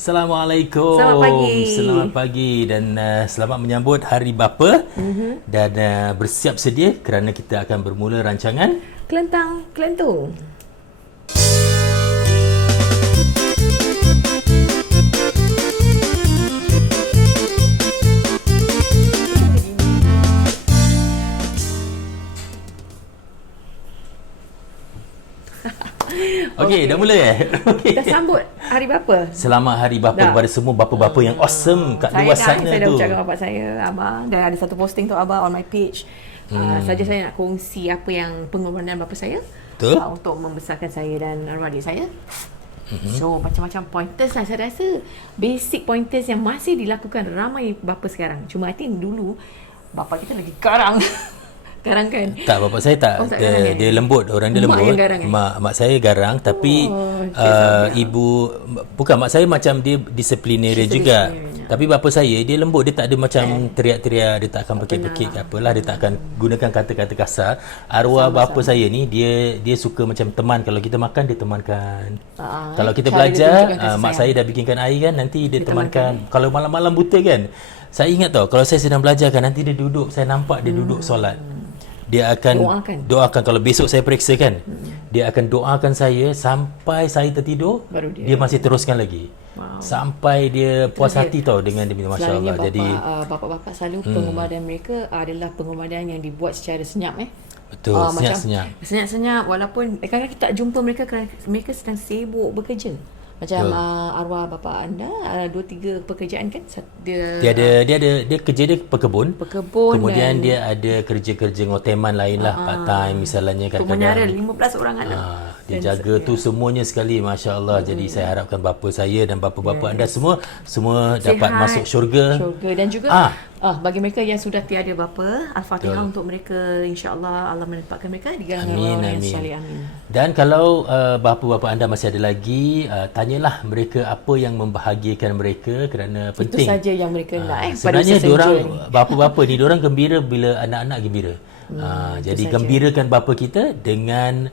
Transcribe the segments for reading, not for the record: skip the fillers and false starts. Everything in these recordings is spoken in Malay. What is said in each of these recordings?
Assalamualaikum. Selamat pagi. Selamat pagi dan selamat menyambut Hari Bapa. Dan bersiap sedia kerana kita akan bermula rancangan Kelentang Kelentung. Okey, dah mula Okey. Dah sambut Hari Bapa. Selamat Hari Bapa kepada semua bapa-bapa yang awesome kat luar sana Saya dah tu. ucapkan bapak saya, Abah. Dan ada satu posting tu Abah on my page. Saja saya nak kongsi apa yang pengorbanan bapa saya untuk membesarkan saya dan arwah adik saya. So macam-macam pointers lah saya rasa. Basic pointers yang masih dilakukan ramai bapa sekarang. Cuma I think dulu bapa kita lagi garang. Garang kan? Tak, bapa saya tak. Dia lembut, orang dia lembut. Mak saya garang tapi ibu bukan, mak saya macam dia disiplinarian juga. Tapi bapa saya dia lembut, dia tak ada macam teriak-teriak, dia tak akan pekik-pekik ke apalah, dia tak akan gunakan kata-kata kasar. Arwah bapa saya ni dia suka macam teman, kalau kita makan dia temankan. Kalau kita belajar, mak saya dah bikinkan air kan, nanti dia temankan. Kalau malam-malam buta kan, saya ingat tau, kalau saya sedang belajar kan, nanti dia duduk, saya nampak dia duduk solat. Dia akan doakan kalau besok saya periksa kan. Dia akan doakan saya sampai saya tertidur, baru dia masih teruskan lagi. Sampai dia puas hati tau dengan dia, masya-Allah. Jadi bapa-bapa selalu pengorbanan mereka adalah pengorbanan yang dibuat secara senyap Betul, senyap-senyap. Senyap-senyap walaupun kadang-kadang kita tak jumpa mereka kerana mereka sedang sibuk bekerja. Macam arwah bapa anda 2-3 pekerjaan kan, dia kerja dia pekebun, kemudian dia ada kerja-kerja ngoteman lain lah, part time misalnya, kadang-kadang memelihara 15 orang anak. Dia jaga tu semuanya sekali, masya-Allah. Jadi saya harapkan bapa saya dan bapa-bapa anda semua dapat masuk syurga dan juga bagi mereka yang sudah tiada bapa, Al-Fatihah untuk mereka, insya-Allah Allah menempatkan mereka di golongan orang yang soleh. Amin. Dan kalau bapa-bapa anda masih ada lagi, tanyalah mereka apa yang membahagiakan mereka, kerana penting. Itu saja yang mereka nak sebenarnya diorang bapa-bapa ni diorang gembira bila anak-anak gembira. Jadi gembirakan bapa kita dengan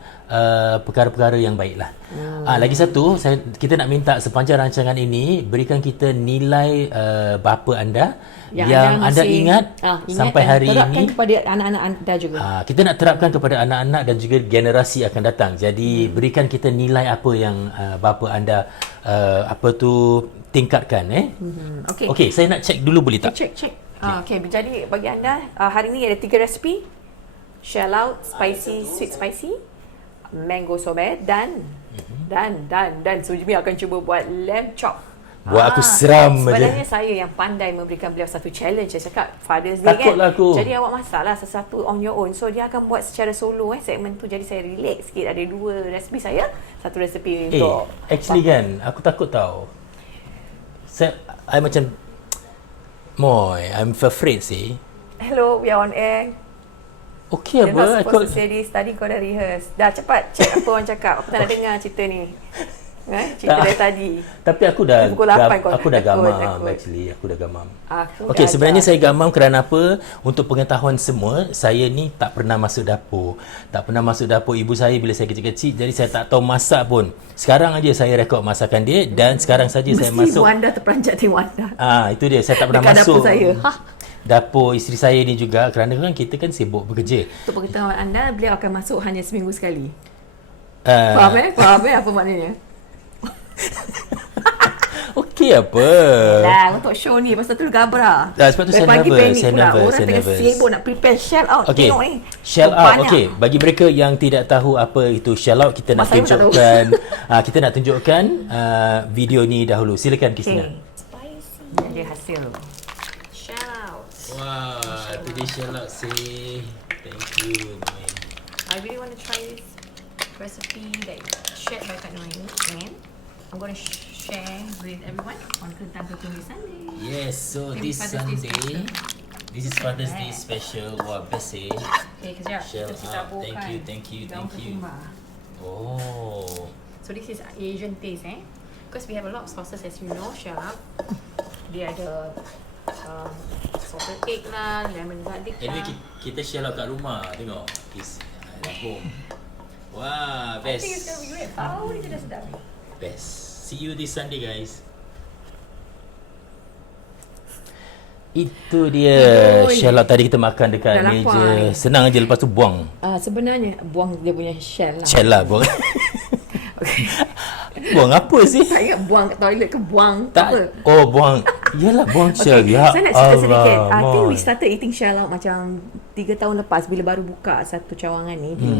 perkara-perkara yang baiklah. Lagi satu, kita nak minta sepanjang rancangan ini berikan kita nilai bapa anda yang anda ingat sampai hari ini. Terapkan kepada anak-anak anda juga. Kita nak terapkan kepada anak-anak dan juga generasi akan datang. Jadi berikan kita nilai apa yang bapa anda tingkatkan. Okey, saya nak cek dulu, boleh tak? Cek. Okey, jadi bagi anda hari ini ada 3 resipi. Shell out, sweet spicy, mango sorbet dan Sujmi akan cuba buat lamb chop. Buat aku seram aja. Sebenarnya saya yang pandai memberikan beliau satu challenge. Saya cakap Father's Day kan. Aku. Jadi awak masaklah sesuatu on your own. So dia akan buut secara solo segmen tu. Jadi saya relax sikit. Ada 2 resipi saya, 1 resipi untuk actually kan, aku takut tau. I macam I'm afraid sih. Hello, we are on air. Okey apa? You're not supposed to say this. Tadi kau dah rehearse. Dah cepat check apa orang cakap. Aku tak nak dengar cerita ni. Cerita dari tadi. Tapi aku dah pukul 8 aku dah gamam actually. Aku dah gamam. Okey, sebenarnya saya gamam kerana apa? Untuk pengetahuan semua, saya ni tak pernah masuk dapur. Tak pernah masuk dapur ibu saya bila saya kecil-kecil. Jadi saya tak tahu masak pun. Sekarang aja saya rekod masakan dia dan sekarang saja saya masuk. Mesti anda terperanjat tengok anda. Itu dia. Saya tak pernah dekat masuk. Dapur saya. Dapur isteri saya ni juga, kerana kan kita kan sibuk bekerja. Untuk pengetahuan anda, beliau akan masuk hanya seminggu sekali. Faham apa maknanya? Okey apa? Lah, untuk show ni pasal tu gabra. Sebab tu saya nervous. Orang tengah sibuk nak prepare shell out. Okay. Tengok ni. Shell out. Okey, bagi mereka yang tidak tahu apa itu shell out, kita nak tunjukkan kita nak tunjukkan video ni dahulu. Silakan Kisna. Spicy. Dia hasil. Shell out. Wah, tu dia shell out sih. Thank you. I really want to try this recipe that shared by Kak Noaini, and I'm going to share with everyone on Kelentang Kelentung this Sunday. Yes, so this Sunday, this is Father's Day special. Wah, best eh. Okay, kejap. Shell out. Thank you. Oh. So this is Asian taste because we have a lot of sauces as you know. Shell out. Dia ada salted egg lah, lemon garlic lah. Anyway, kita shell out kat rumah. Tengok. At home. Wah, best. I think it's going to be great. Bau ni sudah sedap. Best. See you this Sunday, guys. Itu dia shell out tadi kita makan dekat Dah meja. lapar. Senang je, lepas tu buang. Sebenarnya buang dia punya shell lah. Shell lah buang. Buang apa sih? Tak ingat buang kat toilet ke buang Tak. apa. Oh, buang. Yalah, buang shell. Okay, Ya saya nak cerita sedikit. I think we Allah. started eating shell out macam 3 tahun lepas bila baru buka satu cawangan ni di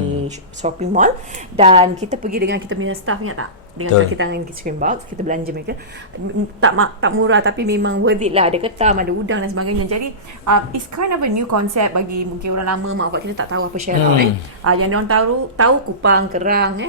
shopping mall, dan kita pergi dengan kita punya staff, ingat tak? Dengan kaki tangan screen box, kita belanja mereka. Tak murah tapi memang worth it lah. Ada ketam, ada udang dan sebagainya. Jadi it's kind of a new concept bagi mungkin orang lama, mak bapak kita tak tahu apa shell out yang diorang tahu kupang, kerang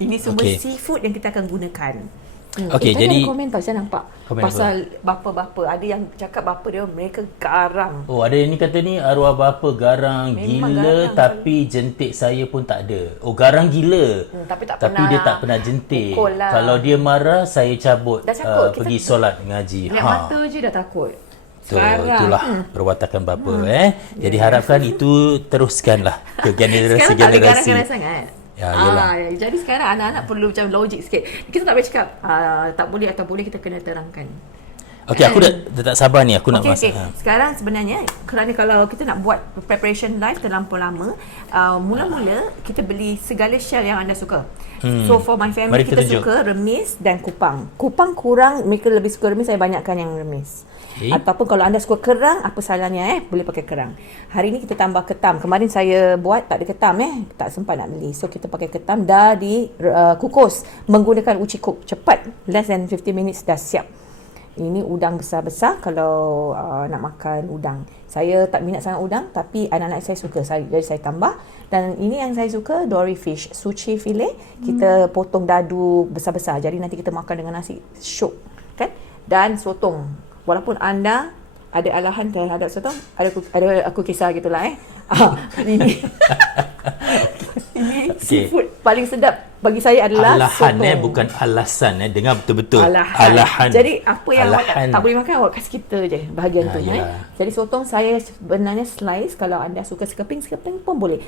ini semua seafood yang kita akan gunakan. Okey, jadi ada komen tau, saya nampak komen pasal bapa-bapa. Ada yang cakap bapa dia mereka garang. Oh, ada yang ni kata ni arwah bapa garang Memang gila garang, tapi jentik saya pun tak ada. Oh, garang gila. Tapi tak Tapi pernah dia tak pernah jentik. pukul lah. Kalau dia marah, saya cabut Dah cabut, kita pergi solat ngaji. Lihat mata je dah takut. So, itulah perwatakan bapa Jadi harapkan itu teruskanlah ke Sekarang tak boleh generasi. garang-garang sangat. Ya, yelah. Jadi sekarang anak-anak perlu macam logik sikit. Kita tak boleh cakap tak boleh atau boleh, kita kena terangkan. Okey, aku dah tak sabar ni, aku nak masak. Sekarang sebenarnya kerana kalau kita nak buat preparation live terlampau lama, mula-mula kita beli segala shell yang anda suka. So for my family, Mari kita tunjuk. suka remis dan kupang. Kupang kurang, mereka lebih suka remis, saya banyakkan yang remis. Ataupun kalau anda suka kerang, apa salahnya boleh pakai kerang. Hari ni kita tambah ketam. Kemarin saya buat tak ada ketam tak sempat nak beli. So kita pakai ketam, dah di kukus menggunakan uci cook. Cepat, less than 15 minutes dah siap. Ini udang besar-besar kalau nak makan udang. Saya tak minat sangat udang, tapi anak-anak saya suka, jadi saya tambah. Dan ini yang saya suka, dory fish, sushi fillet. Kita potong dadu besar-besar, jadi nanti kita makan dengan nasi syuk kan. Dan sotong. Walaupun anda ada alahan terhadap sotong, ada aku kisah gitulah ini seafood paling sedap bagi saya adalah alahan sotong. Bukan alasan dengar betul-betul. Alahan. Jadi apa yang awak tak boleh makan, awak kasih kita je bahagian tu Jadi sotong saya sebenarnya slice. Kalau anda suka sekeping pun boleh.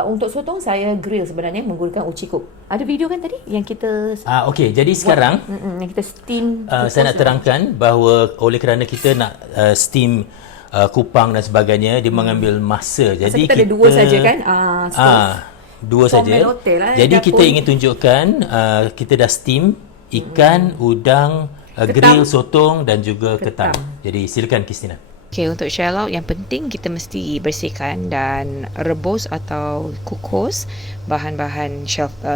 Untuk sotong saya grill sebenarnya menggunakan uci cook. Ada video kan tadi yang kita okey, jadi sekarang yang kita steam. Saya nak terangkan bahawa oleh kerana kita nak steam kupang dan sebagainya, dia mengambil masa. Jadi kita ada dua saja kan, dua saja. Jadi kita ingin tunjukkan kita dah steam ikan, udang, grill sotong dan juga ketam. Jadi silakan Christina. Okay, untuk shell out yang penting kita mesti bersihkan dan rebus atau kukus bahan-bahan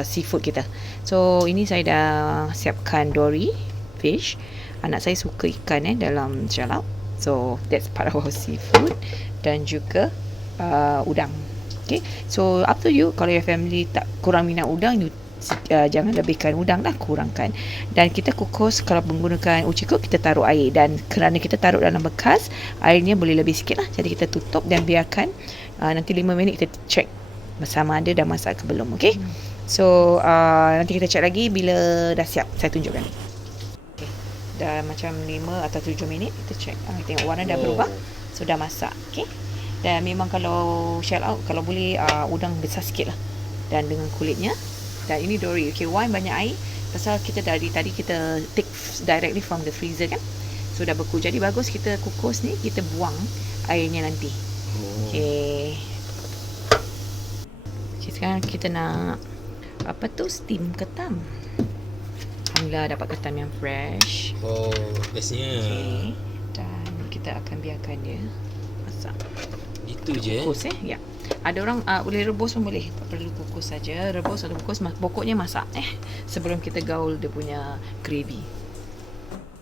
seafood kita. So ini saya dah siapkan dory fish. Anak saya suka ikan dalam shell out. So that's part of our seafood. Dan juga udang. Okay, so up to you. Kalau your family tak kurang minat udang, you jangan lebihkan udang lah, kurangkan. Dan kita kukus, kalau menggunakan uci cook, kita taruh air. Dan kerana kita taruh dalam bekas, airnya boleh lebih sikit lah. Jadi kita tutup dan biarkan nanti 5 minit kita check bersama ada dah masak ke belum. Okay, so nanti kita check lagi bila dah siap. Saya tunjukkan. Okay, dah macam 5 atau 7 minit kita check. Tengok warna dah berubah. So dah masak. Okay, dan memang kalau shell out, kalau boleh udang besar sikit lah, dan dengan kulitnya. Dan ini dory. Okay, why banyak air? Pasal kita dari tadi kita take directly from the freezer kan. So dah beku. Jadi bagus kita kukus ni, kita buang airnya nanti. Okay, sekarang kita nak steam ketam. Alhamdulillah dapat ketam yang fresh. Oh, bestnya. Okay, dan kita akan biarkan dia masak. Itu je. Kukus ya. Ada orang boleh rebus pun boleh. Tak perlu kukus saja. Rebus atau kukus, pokoknya masak sebelum kita gaul dia punya gravy.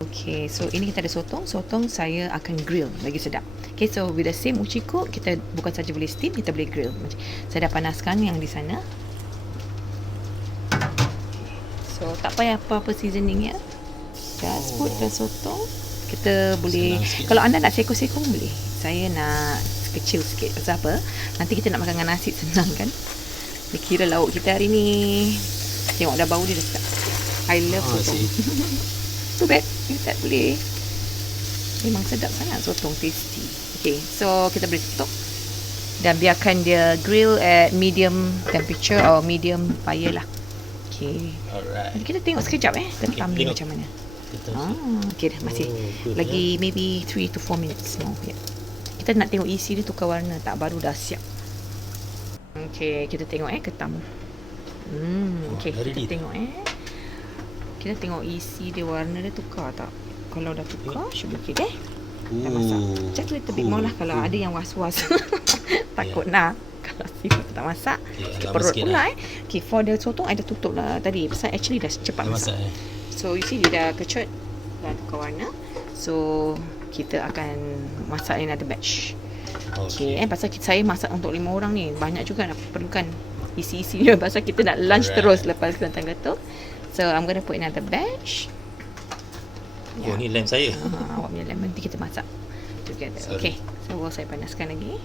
Okay, so ini kita ada sotong. Sotong saya akan grill lagi sedap. Okay, so with the same uci cook, kita bukan saja boleh steam, kita boleh grill. Saya dah panaskan yang di sana. So tak payah apa-apa seasoning ya. Just put the sotong. Kita boleh, kalau anda nak seko-seko boleh. Saya nak kecil sikit. Pasal apa? Nanti kita nak makan dengan nasi, senang kan? Dikira lauk kita hari ni. Tengok dah bau dia dah sedap. I love sotong. Too bad you tak boleh. Memang sedap sangat sotong, tasty. Okay, so kita boleh tutup dan biarkan dia grill at medium temperature or medium fire lah. Okay, Alright. kita tengok sekejap ketam ni macam mana. Okay dah, masih good, lagi maybe 3 to 4 minutes more. Kita nak tengok isi dia tukar warna tak, baru dah siap. Okay, kita tengok ketam. Okay, kita tengok kita tengok isi dia, warna dia tukar tak. Kalau dah tukar, should be okay. Dah masak. Just a little bit more lah kalau ada yang was-was. Takut nak kalau seafood tak masak, perut pula Okay, for the sotong I dah tutup lah tadi pasal actually dah cepat masak. So you see dia dah kecut, dah tukar warna. So kita akan masak another batch. Okay, pasal saya masak untuk 5 orang ni, banyak juga nak perlukan isi-isi dia pasal kita nak lunch terus lepas kelantan gatuk. So I'm gonna put another batch. Oh, ni lem saya. Awak punya lem nanti kita masak together. Okay, so saya panaskan lagi.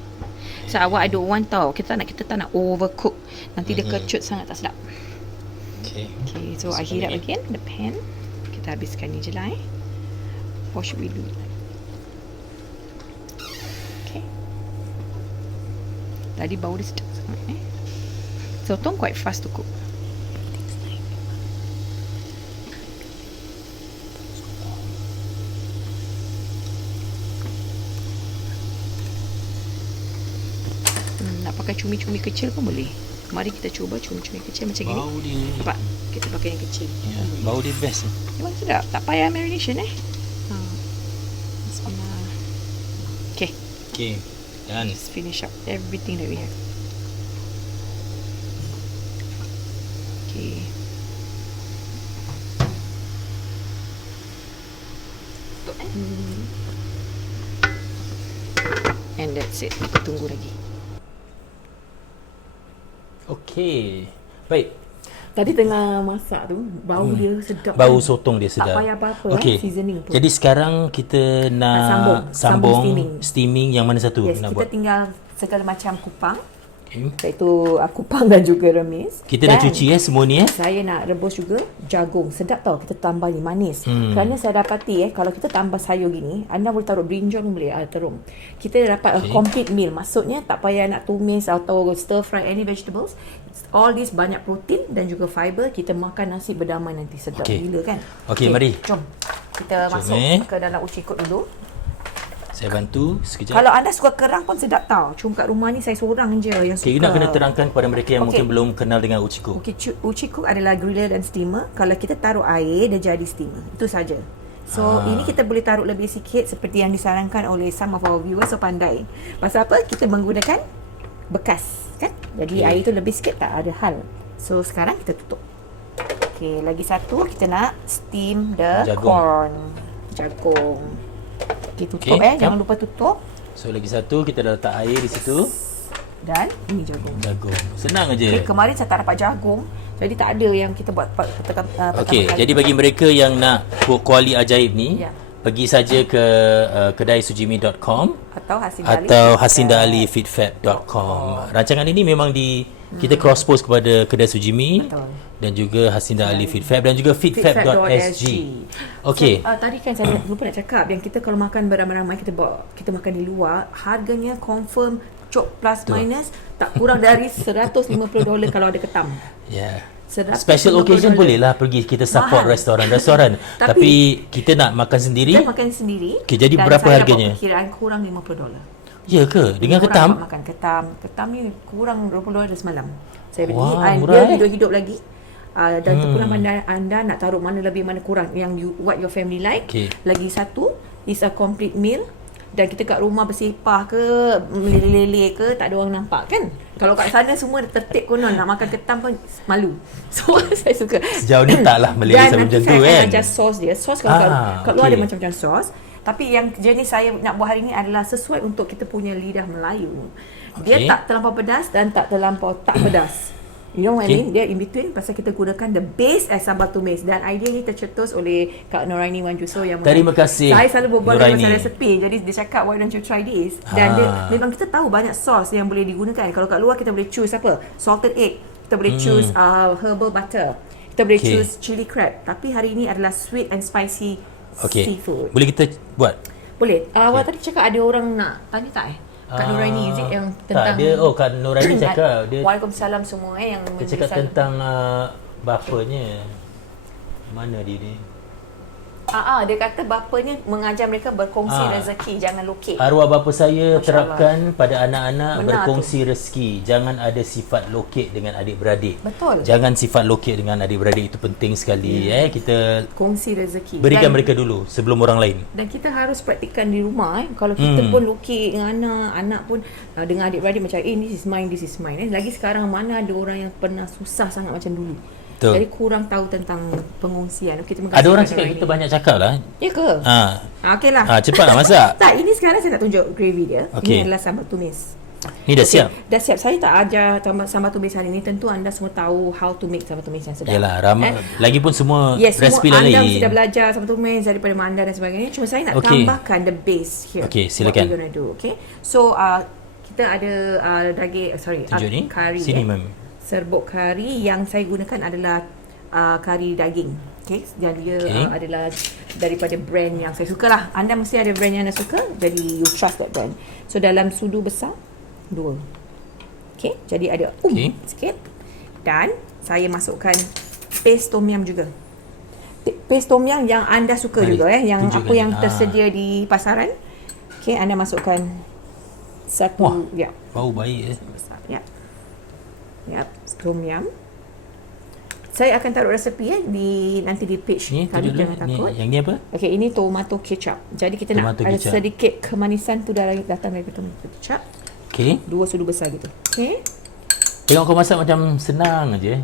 So awak I don't want tau, kita tak nak overcook, nanti dia kecut sangat tak sedap. Okay, so I heat up again the pan. Kita habiskan ni je lah. What should we do? Okay, tadi bau dia sedap sangat. Sotong quite fast to cook. Nak pakai cumi-cumi kecil pun boleh. Mari kita cuba cumi-cumi kecil macam gini. Bau dia. Nampak? Kita pakai yang kecil. Bau dia best. Memang sedap. Tak payah marination Bismillah. Okay, done. let's finish up everything that we have. Okay. And that's it. Kita tunggu lagi. Okay, baik. Tadi tengah masak tu, bau dia sedap. Bau sotong dia sedap. Tak payah apa-apa seasoning pun. Jadi sekarang kita nak sambung steaming yang mana satu? Yes, nak kita buat? tinggal segala macam kupang. Iaitu kupang dan juga remis. Kita dah cuci semua ni Saya nak rebus juga jagung. Sedap tau, kita tambah ni manis. Kerana saya dapati kalau kita tambah sayur gini, anda boleh taruh brinjal pun boleh, terung. Kita dapat a complete meal. Maksudnya tak payah nak tumis atau stir fry any vegetables. All this banyak protein dan juga fiber. Kita makan nasi berdamai nanti. Sedap gila kan. Okay, mari. Jom kita masuk ke dalam uci kut dulu. Saya bantu sekejap. Kalau anda suka kerang pun sedap tau. Cuma kat rumah ni saya seorang je yang suka. Okay, you nak kena terangkan kepada mereka yang mungkin belum kenal dengan uci cook. Okay, uci cook adalah griller dan steamer. Kalau kita taruh air, dia jadi steamer. Itu saja. So, ini kita boleh taruh lebih sikit seperti yang disarankan oleh some of our viewers. So, pandai. Pasal apa? Kita menggunakan bekas. Kan? Jadi, air tu lebih sikit tak ada hal. So, sekarang kita tutup. Okay, lagi satu. Kita nak steam the corn. Jagung. Okay, tutup jangan lupa tutup. So lagi satu kita dah letak air di situ. Dan ini jagung. Senang aja. Okay, kemarin saya tak dapat jagung. Jadi tak ada yang kita buat Okey, jadi bagi mereka yang nak kuali ajaib ni, pergi saja ke kedaisujimi.com atau hasindaalifeedfab.com. Rancangan ini memang kita cross post kepada Kedai Sujimi. Betul. Dan juga Hasinda Ali Feedfab dan juga feedfab.sg. Okey. So, tadi kan saya lupa nak cakap yang kita kalau makan beramai-ramai kita makan di luar, harganya confirm cok plus minus tak kurang dari $150 kalau ada ketam. Ya. Yeah. Special occasion boleh lah pergi kita support restoran-restoran. Tapi kita nak makan sendiri. Kita makan sendiri. Okay, jadi berapa harganya? Kiraan kurang $50. Ya ke? Dengan ketam? Makan ketam. Ketam ni kurang $20 semalam. Saya beli. Murah, dia hidup-hidup lagi. Dan terpulang anda nak taruh mana lebih mana kurang yang what your family like. Lagi satu is a complete meal. Dan kita kat rumah bersepah ke, meleleh-leleh ke, tak ada orang nampak kan. Kalau kat sana semua tertib konon, nak makan ketam pun malu. So saya suka. Sejauh ni taklah meleleh macam tu kan. Dan nanti saya akan ajar sos dia. Sos kat luar ada macam-macam sos. Tapi yang jenis saya nak buat hari ni adalah sesuai untuk kita punya lidah Melayu. Dia tak terlampau pedas dan tak terlampau tak pedas. You know what I mean? Dia in between pasal kita gunakan the base as sambal tumis. Dan idea ni tercetus oleh Kak Noraini Wan Juso yang terima kasih. Saya selalu berbual pasal resepi. Jadi dia cakap why don't you try this? Dan memang kita tahu banyak sos yang boleh digunakan. Kalau kat luar kita boleh choose apa? Salted egg. Kita boleh choose herbal butter. Kita boleh choose chili crab. Tapi hari ini adalah sweet and spicy seafood. Boleh kita buat? Boleh. Awak tadi cakap ada orang nak tanya tak Kak Noraini is it yang tentang dia Kak Noraini cakap dia Waalaikumsalam semua yang dia cakap tentang bapanya. Mana dia ni? Dia kata bapanya mengajar mereka berkongsi rezeki, jangan lokek. Arwah bapa saya Masya terapkan pada anak-anak Benar berkongsi rezeki. Jangan ada sifat lokek dengan adik-beradik. Betul. Jangan sifat lokek dengan adik-beradik, itu penting sekali. Kita Kongsi rezeki. berikan mereka dulu sebelum orang lain. Dan kita harus praktikkan di rumah. Kalau kita pun lokek dengan anak pun dengan adik-beradik macam this is mine. Lagi sekarang mana ada orang yang pernah susah sangat macam dulu. Betul. Jadi kurang tahu tentang pengongsian. Okay, Ada orang cakap kita banyak cakap lah. Ya ke? Okey lah. Cepatlah masak. Tak, ini sekarang saya nak tunjuk gravy dia. Okey. Ini adalah sambal tumis. Ni dah siap. Dah siap. Saya tak ajar sambal tumis hari ni. Tentu anda semua tahu how to make sambal tumis yang sedap. Yalah, lagipun semua resipi semua lain. anda mesti dah belajar sambal tumis daripada mak anda dan sebagainya. Cuma saya nak tambahkan the base here. Okey, silakan. What we're gonna do, okay? So, kita ada daging, Tunjuk ni. kari. Sini, Mam. Serbuk kari yang saya gunakan adalah kari daging. Okay, dan dia adalah daripada brand yang saya suka lah. Anda mesti ada brand yang anda suka, jadi you trust that brand. So dalam sudu besar 2. Okay, jadi ada sikit. Dan saya masukkan paste tom yum juga. Paste tom yum yang anda suka juga yang apa yang tersedia di pasaran. Okay, anda masukkan satu. Wah, bau baik besar. Tom yum. Saya akan taruh resepi nanti di page ni. kami, jangan takut. Yang ni apa? Okey, ini tomato kecap. Jadi kita nak ada sedikit kemanisan tu datang dari tomato kecap. Okey. 2 sudu besar gitu. Okey. Tengok kau masak macam senang aja.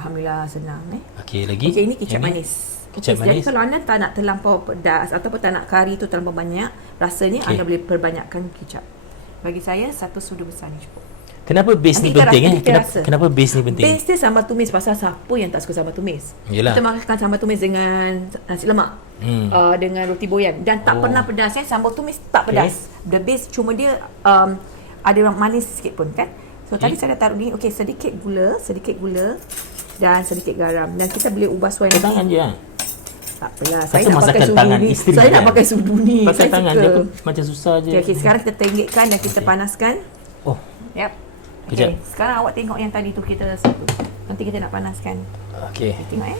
Alhamdulillah senang Okey, lagi. Okey, ini kecap manis. Kecap manis. Jadi kalau anda tak nak terlampau pedas ataupun tak nak kari tu terlampau banyak rasanya, anda boleh perbanyakkan kecap. Bagi saya 1 sudu besar ni cukup. Kenapa base ni penting Kenapa base ni penting? Base dia sambal tumis. Pasal siapa yang tak suka sambal tumis? Yelah. Kita makan sambal tumis dengan nasi lemak, dengan roti boyan dan tak pernah pedas. Sambal tumis tak pedas. The base cuma dia ada manis sikit pun kan. So tadi saya dah taruh ni. Okey, sedikit gula dan sedikit garam. Dan kita boleh ubah suai tangan je. Tak apalah. Saya nak pakai sudu ni. Saya nak pakai sudu ni. Pakai tangan je macam susah je. Okey, sekarang kita tenggikkan dan kita panaskan. Yap. Kejap. Sekarang awak tengok yang tadi tu kita satu. Nanti kita nak panaskan. Okey. Tengok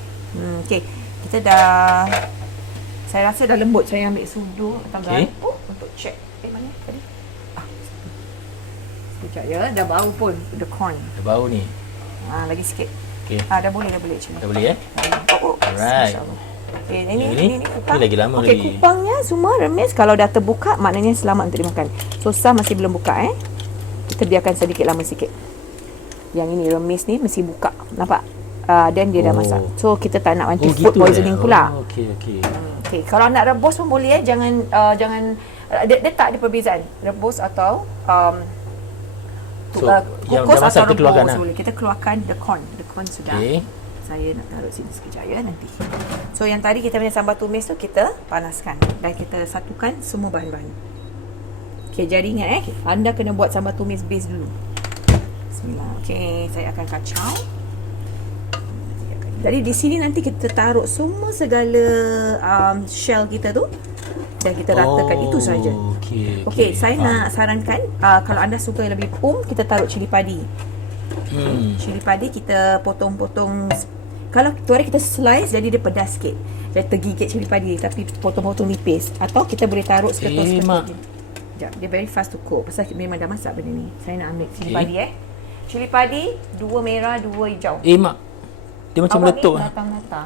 okey. Kita dah, saya rasa dah lembut. Saya ambil sudu atau garam untuk check. Mana tadi? Sekejap ya. Dah bau pun the corn. Dah bau ni. Lagi sikit. Okey. Dah boleh macam ni. Dah boleh Alright. Okay, ini kupang. Ini lagi lama lagi. Kupangnya semua remis. Kalau dah terbuka maknanya selamat untuk dimakan. So sah masih belum buka Kita biarkan sedikit lama sikit. Yang ini remis ni mesti buka. Nampak? Dan dia dah masak. So kita tak nak nanti food poisoning pula. Okey. Kalau nak rebus pun boleh jangan dia tak ada perbezaan. Rebus atau kukus atau rebus boleh. Kita keluarkan the corn. The corn sudah. Saya nak taruh sini sekejap ya nanti. So yang tadi kita punya sambal tumis tu kita panaskan dan kita satukan semua bahan-bahan. Okey, jadi ingat anda kena buat sambal tumis base dulu. Bismillah. Okey, saya akan kacau. Jadi di sini nanti kita taruh semua segala shell kita tu dan kita ratakan itu saja. Okey, saya nak sarankan kalau anda suka yang lebih kita taruh cili padi. Cili padi kita potong-potong. Kalau tu hari kita slice jadi dia pedas sikit. Dia tergigit cili padi tapi potong-potong nipis atau kita boleh taruh seketul-seketul. Dia very fast to cook. Pasal memang dah masak benda ni. Saya nak ambil cili padi Cili padi 2 merah 2 hijau. Mak, dia macam meletup.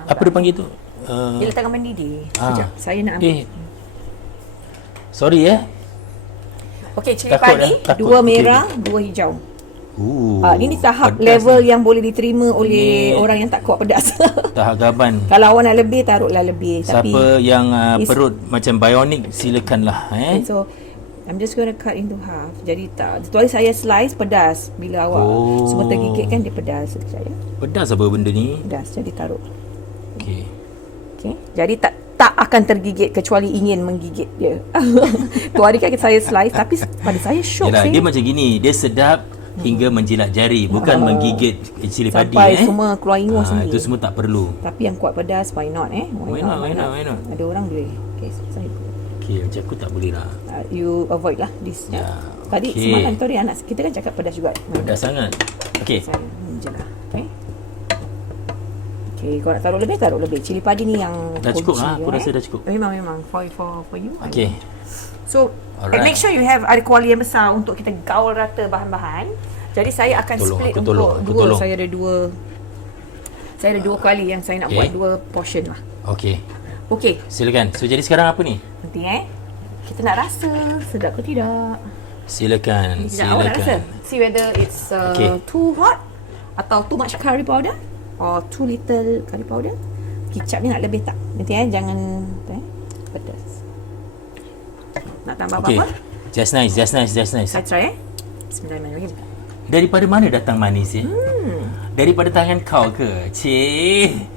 Apa dia panggil tu? Dia letakkan mendidih. Sekejap, saya nak ambil. Sorry Okey, cili padi 2 merah 2 hijau. Ini tahap level yang boleh diterima oleh orang yang tak kuat pedas. Tahap gaban. Kalau awak nak lebih, taruhlah lebih. Siapa yang perut macam bionik, silakanlah. So I'm just going to cut into half. Jadi setelah saya slice pedas. Bila awak semua tergigit kan dia pedas. Pedas apa benda ni? Pedas, jadi taruh. Okey. Jadi tak akan tergigit kecuali ingin menggigit dia. Tu hari kan saya slice tapi pada saya syok. Dia macam gini, dia sedap hingga menjilat jari, bukan menggigit cili padi. Sampai semua keluar ingus sendiri. Itu semua tak perlu. Tapi yang kuat pedas, why not Why not? Ada orang boleh. Saya macam aku tak boleh lah. You avoid lah this. Tadi semalam tadi anak kita kan cakap pedas juga. Pedas sangat. Okey. Je lah. Okay, kau nak taruh lebih. Cili padi ni yang Dah cukup kunci, lah, aku rasa dah cukup. Memang for you. Okay. So, and make sure you have ada kuali yang besar untuk kita gaul rata bahan-bahan. Jadi saya akan split untuk dua. Saya ada dua kuali yang saya nak buat dua portion lah. Okay. Okay. Silakan. So jadi sekarang apa ni? Nanti kita nak rasa sedap ke tidak. Silakan. Awak nak rasa? See whether it's too hot atau too much curry powder or too little curry powder. Kicap ni nak lebih tak? Nanti jangan pedas. Nak tambah apa-apa? Just nice. Saya try Bismillahirrahmanirrahim. Daripada mana datang manis ya? Daripada tangan kau ke?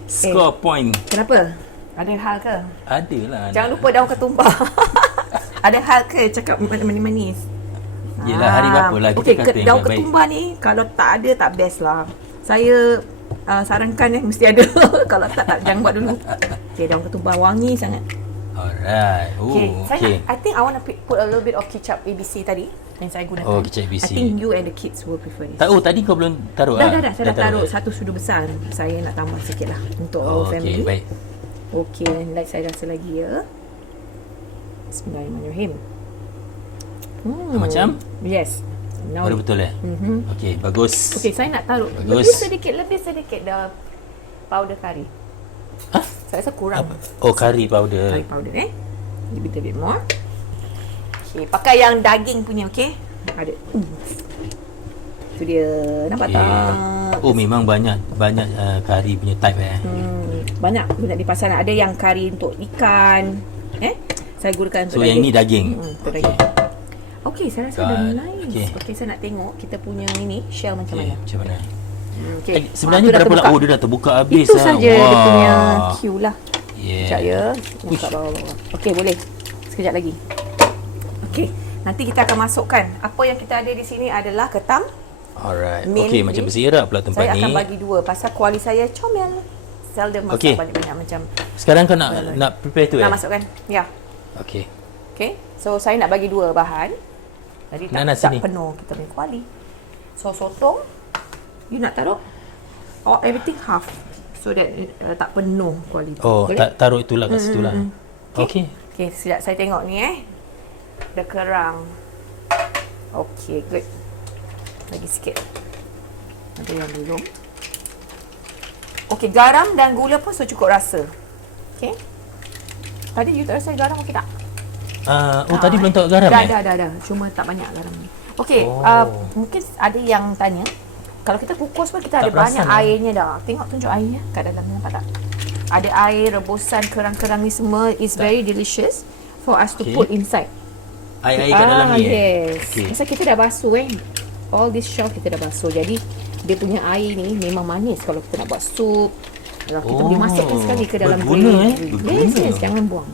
Score point. Kenapa? Ada hal ke? Adalah. Jangan lupa daun ketumbar. Ada hal ke cakap manis-manis? Yelah, hari berapa lah kita kata yang daun baik. ketumbar ni kalau tak ada tak best lah. Saya sarankan mesti ada. Kalau tak jangan buat dulu. Okay, daun ketumbar wangi sangat. Alright. I think I want to put a little bit of kicap ABC tadi yang saya gunakan. Oh, kicap ABC. I think you and the kids will prefer this. Tadi kau belum taruh Dah. Saya dah taruh satu sudu besar. Saya nak tambah sikit lah untuk our family. Okay, baik. Okay, saya rasa lagi ya. Bismillahirrahmanirrahim. Macam? Yes. Baru betul Okay, bagus. Okay, saya nak taruh Bagus. lebih sedikit dah powder curry. Saya rasa kurang. Curry powder. Curry powder little bit more. Okay, pakai yang daging punya, okay? Ada. Itu dia. Nampak tak? Oh, memang banyak curry punya type Banyak guna di pasaran. Ada yang curry untuk ikan. Saya gunakan untuk daging. So yang ni daging. Daging. Okay, saya rasa dah nice. Okay, saya nak tengok kita punya ini shell macam mana. Macam mana? Okay. Sebenarnya berapa lah? Dia dah terbuka habis. Itu saja dia punya queue lah. Sekejap ya. Buka bawah-bawah. Okay, boleh. Sekejap lagi. Okay, nanti kita akan masukkan. Apa yang kita ada di sini adalah ketam. Alright. Okay, macam bersirap pula tempat ni. Saya akan bagi dua. Pasal kuali saya comel. Seldom masak banyak-banyak macam. Sekarang kau nak prepare tu Nak masukkan? Ya. Okay. Okay, so saya nak bagi dua bahan. Jadi tak penuh kita punya kuali. So sotong, you nak taruh everything half so that tak penuh kuali tu. Taruh itulah kat situ lah. Okay. Okay, sekejap saya tengok ni dah kerang. Okay, good. Lagi sikit. Ada yang belum. Okay, garam dan gula pun cukup rasa. Okay. Tadi you tak rasa garam okey tak? Tadi belum tahu garam Dah. Cuma tak banyak garam ni. Okey, mungkin ada yang tanya, kalau kita kukus pun kita ada banyak airnya dah. Tengok tunjuk airnya kat dalam, nampak tak? Ada air rebusan kerang-kerang ni semua is very delicious for us to put inside. Air kat dalam ni. Yes. Masa kita dah basuh all this shell kita dah basuh. Jadi dia punya air ni memang manis kalau kita nak buat sup. Kalau kita boleh masukkan sekali ke dalam gravy. Yes, jangan buang.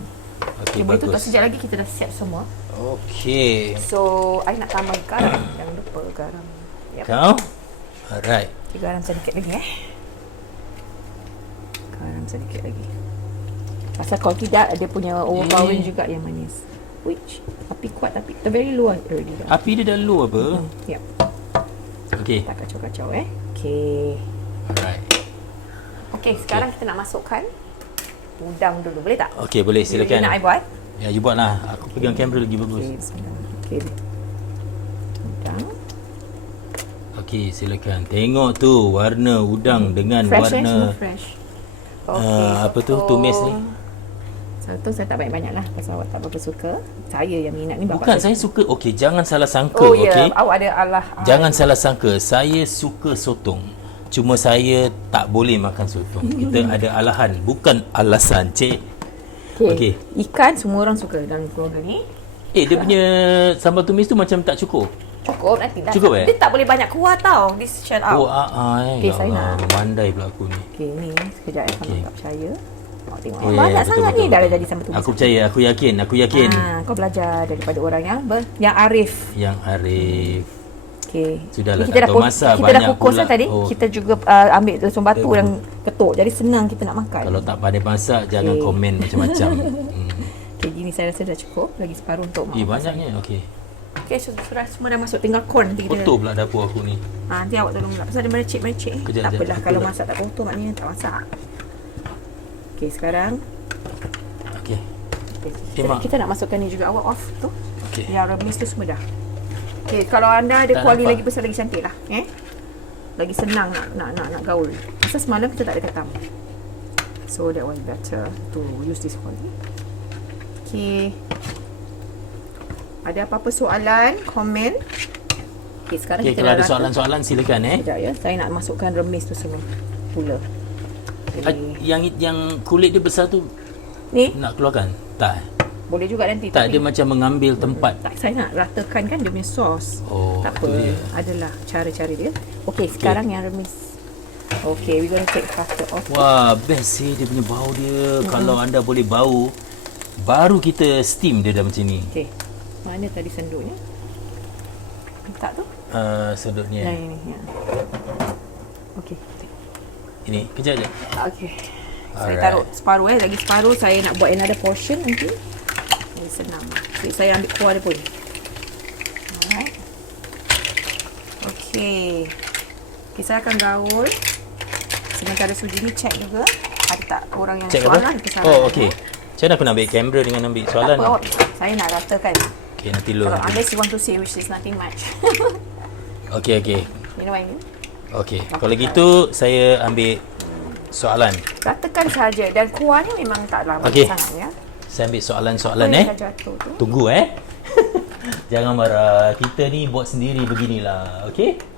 Okay, bagus. Itu sekejap lagi kita dah siap semua. Okay. So, I nak tambah garam. Jangan lupa garam. Yep. Kau? Alright. Okay, garam sedikit lagi Garam sedikit lagi. Pasal kalau tidak, dia punya overpowering juga yang manis. Which, api kuat tapi very low already dah. Api dia dah low apa? Yep. Okay. Tak kacau-kacau Okay. Alright. Okay, sekarang kita nak masukkan udang dulu, boleh tak? Okay, boleh, silakan. You nak I buat? Ya, you buat lah. Aku pegang kamera lagi bagus. Okay. Udang. Okay, silakan. Tengok tu warna udang dengan fresh, warna fresh. Okay, apa tu, tumis ni. Satu saya tak banyak-banyak lah pasal awak tak berapa suka. Saya yang minat ni Bukan, saya suka. Okay, jangan salah sangka. Okay? Awak ada Jangan salah sangka. Saya suka sotong. Cuma saya tak boleh makan sotong. Kita ada alahan, bukan alasan, cik. Okay. Ikan semua orang suka dalam keluarga ni. Dia punya sambal tumis tu macam tak cukup. Cukup nanti dah. Cukup Dia tak boleh banyak kuah tau. This shell out. Okay, saya nak. Mandai pula aku ni. Okay, ni sekejap kalau tak percaya. Tengok banyak sangat betul, ni dah jadi sambal tumis. Aku percaya, aku yakin. Kau belajar daripada orang yang arif. Yang arif. Okay. Sudahlah, kita dah masak kita dah kukus tadi. Kita juga ambil lesung batu dan ketuk. Jadi senang kita nak makan. Kalau tak pandai masak, jangan komen macam-macam. Okay, gini saya rasa dah cukup. Lagi separuh untuk mak. Banyaknya, okay. Okay, so semua dah masuk. Tinggal corn nanti kita. Kotor pula dapur aku ni. Nanti awak tolong pula. Pasal dia mericik. Tak apalah kalau masak tak kotor maknanya tak masak. Okay, sekarang Okey. kita nak masukkan ni juga. Awak off tu. Okey. Yang remis tu semua dah. Okay, kalau anda ada Tak kuali nampak. lagi besar lagi cantik lah. Lagi senang nak gaul. Pasal semalam kita tak ada ketam. So that was better to use this kuali. Okay. Ada apa-apa soalan, komen? Okay, sekarang Okey, kita kalau dah ada rata. soalan-soalan silakan Sekejap ya, saya nak masukkan remis tu semua. Gula. Yang kulit dia besar tu Ni, nak keluarkan? Tak. boleh juga nanti. Tak, tapi dia macam mengambil tempat. tak, saya nak ratakan kan dia punya sos. Oh, tak apa. tu dia. Adalah cara-cara dia. Okey, sekarang yang remis. Okay, we gonna take faster off. Wah, best sih dia punya bau dia. Kalau anda boleh bau, baru kita steam dia dah macam ni. Okay. Mana tadi senduknya? Letak tu? Sudutnya. Nah, ini. Ya. Okay. Ini, kejap je. Okay. Saya Alright. taruh separuh lagi separuh saya nak buat another portion nanti. Ini senang. Okay, saya ambil kuah dia pun. Alright. Okay. Okay, saya akan gaul. Sementara suji ni check juga ada tak orang yang Check soalan apa? kesalahan. Oh, okey. Macam mana aku nak ambil kamera dengan ambil soalan? Tak apa, saya nak ratakan. Okey, nanti lu. Kalau unless you want to say which is nothing much. Okey, okey. You know what I mean? Okey. Kalau gitu saya ambil soalan. Ratakan saja dan kuahnya memang taklah banyak Okey. sangat ya. Saya ambil soalan-soalan Apa yang dah jatuh tu? Tunggu Jangan marah. Kita ni buat sendiri beginilah. Okey?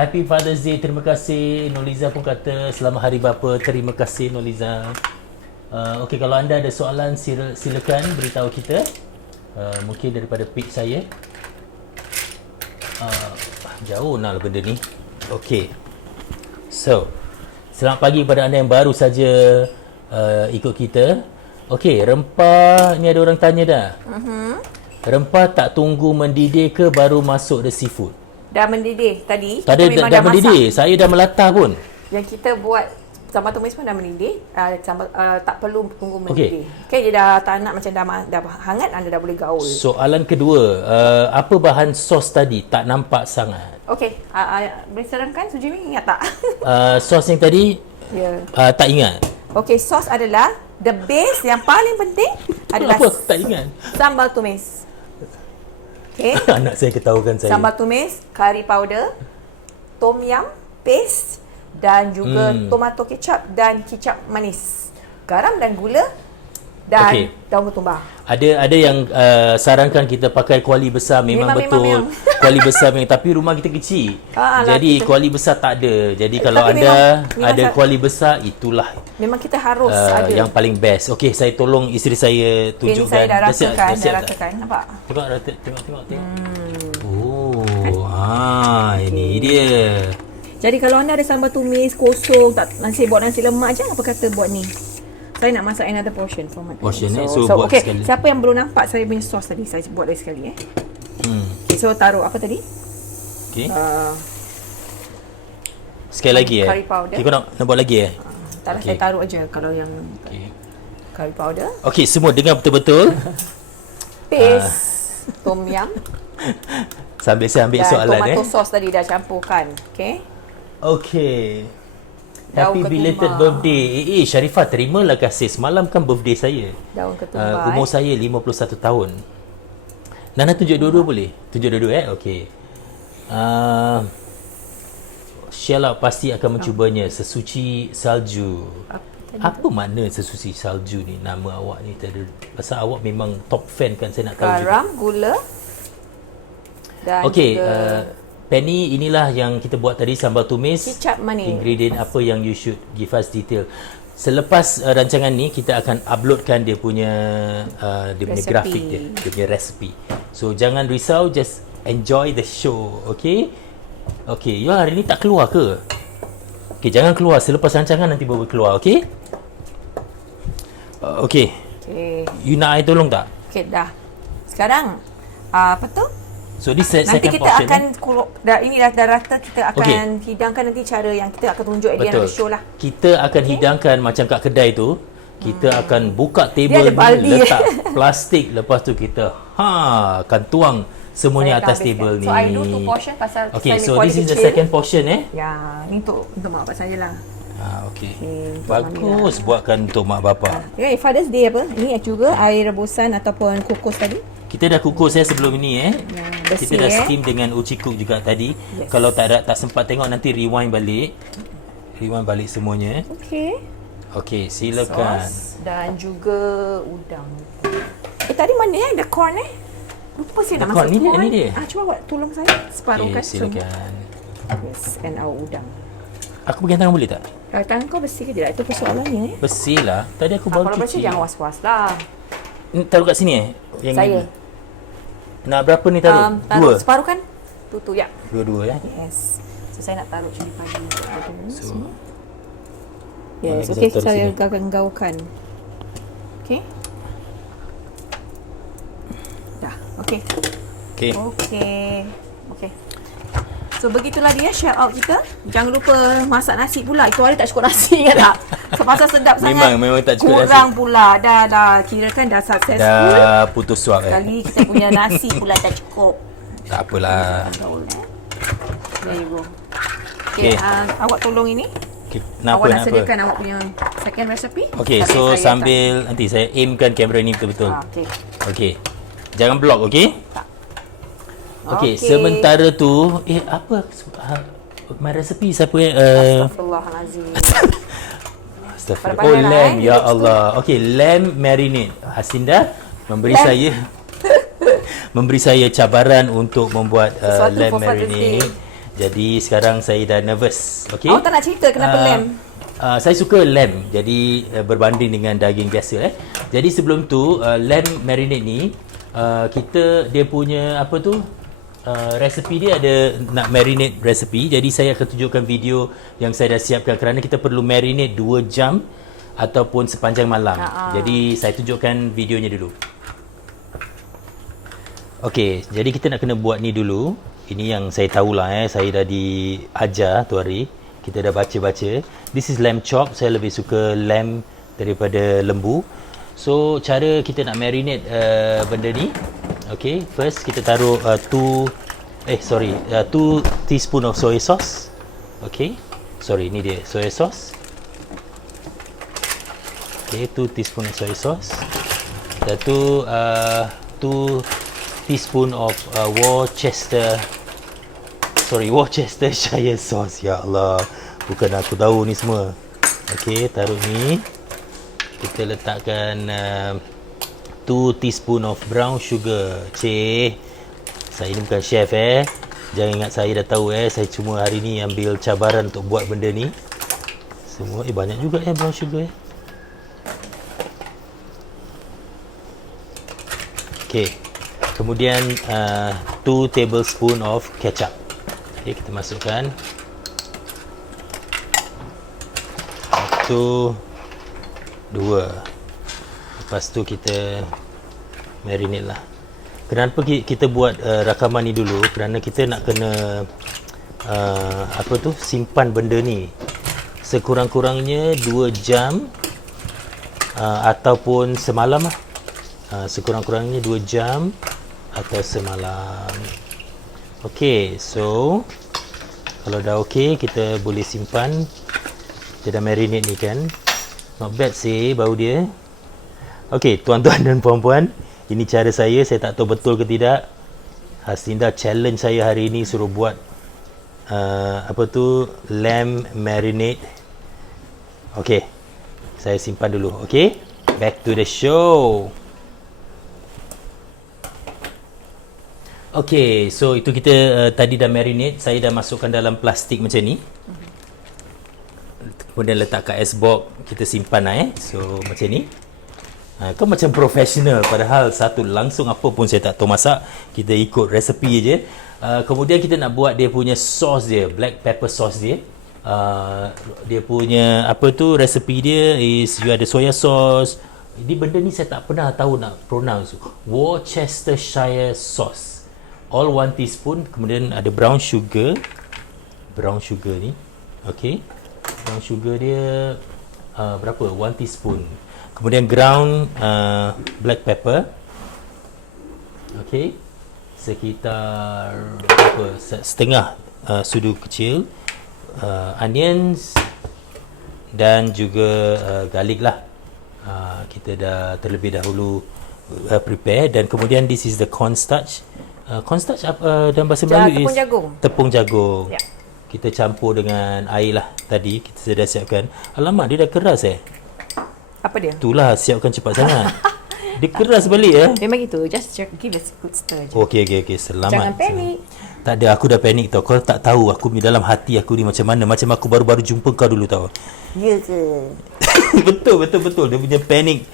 Happy Father's Day. Terima kasih. Noliza pun kata selamat hari bapa. Terima kasih Noliza. Okey, kalau anda ada soalan silakan beritahu kita. Mungkin daripada page saya. Jauh nak benda ni. Okey. So, selamat pagi kepada anda yang baru saja ikut kita. Okey, rempah ni ada orang tanya dah. Rempah tak tunggu mendidih ke baru masuk the seafood? Dah mendidih tadi. Tak ada, kita memang dah mendidih. Saya dah melatah pun. Yang kita buat sambal tumis pun dah mendidih. Tak perlu tunggu mendidih. Okay, dia dah tak nak macam dah hangat, anda dah boleh gaul. Soalan kedua, apa bahan sos tadi? Tak nampak sangat. Okey, boleh serangkan Sujimi ingat tak? Sos yang tadi Ya. tak ingat. Okey, sos adalah the base yang paling penting adalah Apa? Tak ingat. sambal tumis. Okey. Anak saya ketahukan saya. Sambal tumis, curry powder, tom yum paste dan juga tomato kecap dan kicap manis. Garam dan gula dan Okey. daun ketumbar. Ada yang sarankan kita pakai kuali besar. Memang betul. memang. Kuali besar memang. Tapi rumah kita kecil. Jadi kuali besar tak ada. Jadi kalau Tapi anda memang ada kuali besar, itulah Memang kita harus ada. yang paling best. Okey, saya tolong isteri saya Okay, ni tunjukkan. saya dah siap- ratakan, siap tak? Nampak? Tengok, tengok. Oh, ini dia. Jadi kalau anda ada sambal tumis kosong, tak buat nasi lemak je, apa kata buat ni? Saya nak masak another portion for my Portion, so so buat okay, sekali. siapa yang belum nampak saya punya sos tadi, saya buat lagi sekali Okay, so taruh apa tadi? Okey. Uh, Sekali lagi curry powder. Okay, kau nak buat lagi tak Okay. saya taruh aja kalau yang Okey. curry powder, Okey, semua dengar betul-betul. paste, tom yum Sambil saya ambil dan soalan tomato sauce tadi dah campurkan. Okay. Okey. Daun Happy belated ketumbar. birthday. Sharifah, terimalah kasih. Semalam kan birthday saya. Daun ketumbar. Umur saya 51 tahun. Nana tunjuk dua-dua boleh? Tunjuk dua-dua Okey. Sheila pasti akan mencubanya. Sesuci salju. Apa makna sesuci salju ni? Nama awak ni tadi. Pasal awak memang top fan kan, saya nak tahu juga. Garam, gula dan Okey, juga Penny, inilah yang kita buat tadi, sambal tumis. kicap manis. Ingredient apa yang you should give us detail. Selepas rancangan ni kita akan uploadkan dia punya Resipi. grafik dia punya resipi. So jangan risau, just enjoy the show, okay? Okay, you hari ni tak keluar ke? Okay, jangan keluar, selepas rancangan nanti baru keluar, okay? Okay, Okay. you nak I tolong tak? Okay, dah. Sekarang apa tu? So this Nanti second kita portion akan ini dah rata, kita akan Okey. hidangkan nanti cara yang kita akan tunjuk at the end of Betul. the show lah. Kita akan hidangkan macam kat kedai tu. Kita akan buka table Dia ada baldi. ni, letak plastik, lepas tu kita akan tuang semuanya Saya atas dah habiskan. table ni. So I do two portion pasal Okay, saya so kuali this is the kecil. second portion Ya, ni untuk mak bapak saya lah. Okey. Okey, Bagus buatkan untuk mak bapak. Okay, Father's Day apa? Ini juga air rebusan ataupun kukus tadi. Kita dah kukus sebelum ini bersih, kita dah steam dengan uji cook juga tadi. Yes. Kalau tak sempat tengok, nanti rewind balik. Rewind balik semuanya. Okey. Okey, silakan. Sos dan juga udang. Tadi mana the corn Lupa saya nak masuk corn. Ni dia. Cuba buat tolong saya separuhkan. Okey, silakan. Yes, and our udang. Aku pegang tangan boleh tak? Tangan kau bersih ke tidak? Itu persoalannya Bersih lah. Tadi aku baru kalau cuci. bersih jangan was-was lah. Taruh kat sini Yang Saya. Ini. Nak berapa ni taruh? Taruh Dua? separuhkan. Tu ya. Dua-dua Yes. So saya nak taruh cili padi untuk So, yes, mana okey, kita taruh saya sini? akan gaulkan. Okey. Dah, okey. Okey. Okey. So begitulah dia shout out kita. Jangan lupa masak nasi pula. Itu hari tak cukup nasi kan tak? Sebab sedap sangat. Memang tak cukup nasi. Kurang pula. Dah kirakan dah successful. Dah putus suap Sekali kita punya nasi pula tak cukup. Tak apalah. There you go. Okey, awak tolong ini. Okay. Awak dah sediakan awak punya second recipe. Okey, so sambil nanti saya aimkan kamera ni betul-betul. Okey. Okey. Jangan block, okey? Tak. Okey, sementara tu apa my recipe siapa Astaghfirullahalazim. Astaghfirullah. Oh, lamb, ya Allah. Okey, lamb marinade. Hasinda memberi saya memberi saya cabaran untuk membuat lamb marinade. Jadi sekarang saya dah nervous. Okey. Awak tak nak cerita kenapa lamb? Saya suka lamb. Jadi berbanding dengan daging biasa Jadi sebelum tu lamb marinade ni dia punya apa tu resipi dia ada nak marinate resipi. Jadi saya akan tunjukkan video yang saya dah siapkan kerana kita perlu marinate 2 jam ataupun sepanjang malam. Jadi saya tunjukkan videonya dulu. Okey, jadi kita nak kena buat ni dulu. Ini yang saya tahulah saya dah diajar tu hari. Kita dah baca-baca. This is lamb chop. Saya lebih suka lamb daripada lembu. So cara kita nak marinate benda ni. Okay, first kita taruh 2 teaspoon of soy sauce. Okay, sorry, ni dia soy sauce. Okay, 2 teaspoon of soy sauce. Satu 2 teaspoon of Worcestershire sauce. Ya Allah, bukan aku tahu ni semua. Okay, taruh ni. Kita letakkan 2 teaspoon of brown sugar. Saya ni bukan chef Jangan ingat saya dah tahu Saya cuma hari ni ambil cabaran untuk buat benda ni. Semua banyak juga brown sugar Okey. Kemudian 2 tablespoon of ketchup. Okey, kita masukkan. 1 2. Lepas tu kita marinate lah. Kenapa kita buat rakaman ni dulu? Kerana kita nak kena simpan benda ni sekurang-kurangnya 2 jam ataupun semalam lah. Sekurang-kurangnya 2 jam atau semalam. Okey, so kalau dah okey, kita boleh simpan. Kita dah marinate ni kan. Not bad bau dia. Okey, tuan-tuan dan puan-puan, ini cara saya tak tahu betul ke tidak. Hasinda challenge saya hari ini suruh buat lamb marinade. Okey, saya simpan dulu. Okey, back to the show. Okey, so itu kita tadi dah marinate. Saya dah masukkan dalam plastik macam ni. Kemudian letak kat ice box. Kita simpan So macam ni. Kau macam profesional, padahal langsung apa pun saya tak tahu masak. Kita ikut resepi je. Kemudian kita nak buat dia punya sauce dia, black pepper sauce dia. Dia punya resepi dia is you ada soya sauce. Ini benda ni saya tak pernah tahu nak pronounce. Worcestershire sauce. All 1 teaspoon. Kemudian ada brown sugar. Brown sugar ni. Okay. Brown sugar dia berapa? 1 teaspoon. Kemudian ground black pepper. Okey. Sekitar setengah sudu kecil. Onions dan juga garlic lah. Kita dah terlebih dahulu prepare, dan kemudian this is the cornstarch. Cornstarch dalam bahasa Melayu tepung jagung. Tepung jagung. Ya. Kita campur dengan air lah tadi. Kita sudah siapkan. Alamak, dia dah keras Apa dia? Itulah, siapkan cepat sangat. Dia keras balik Memang gitu. Just give a good stir je. Okey. Selamat. Jangan panik. Tak ada, aku dah panik tau. Kau tak tahu aku dalam hati aku ni macam mana. Macam aku baru-baru jumpa kau dulu tau. Ya ke? betul. Dia punya panik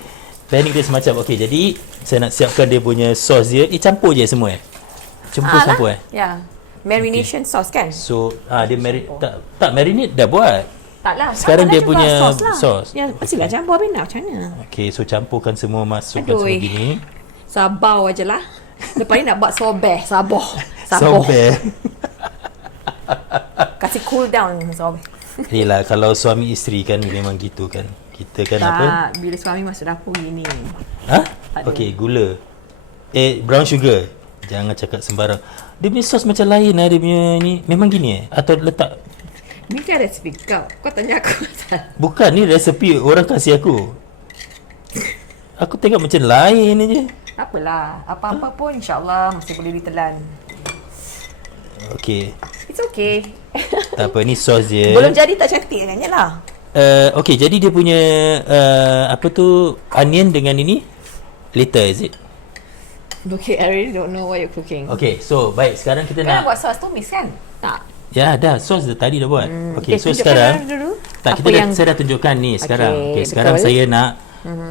dia semacam. Okey, jadi saya nak siapkan dia punya sos dia. Campur je semua campur Ya. Marination sauce kan? So dia tak marinate dah buat. Taklah. Sekarang dia punya sos. sos. Ya, pastilah campur habis nak macam mana? Okey, so campurkan semua, masukkan Aduh. semua gini. Sabar aje lah. Lepas ni nak buat sorbet. Sabar. Sorbet. Kasih cool down sorbet. Yelah, kalau suami isteri kan memang gitu kan. Kita kan Tak, apa? bila suami masuk dapur gini. Okey, gula. Brown sugar. Jangan cakap sembarang. Dia punya sos macam lain lah, dia punya ni. Memang gini atau letak? Ni kan resipi kau. Kau tanya aku. Bukan, ni resepi orang kasih aku. Aku tengok macam lain aje. Apalah, apa-apa pun insya-Allah masih boleh ditelan. Okey. It's okay. Tak apa, ni sos je. Belum jadi tak cantik kan lah. Okey, jadi dia punya apa tu, onion dengan ini later, is it? Okay, I really don't know what you're cooking. Okey, so baik, sekarang kita Kau nak nak buat sos tumis kan? Tak. Ya, dah sos tadi dah buat. Okey, so tunjukkan sekarang dulu. tak, Apa kita dah, yang- saya dah tunjukkan ni sekarang. Okey, betul. sekarang saya nak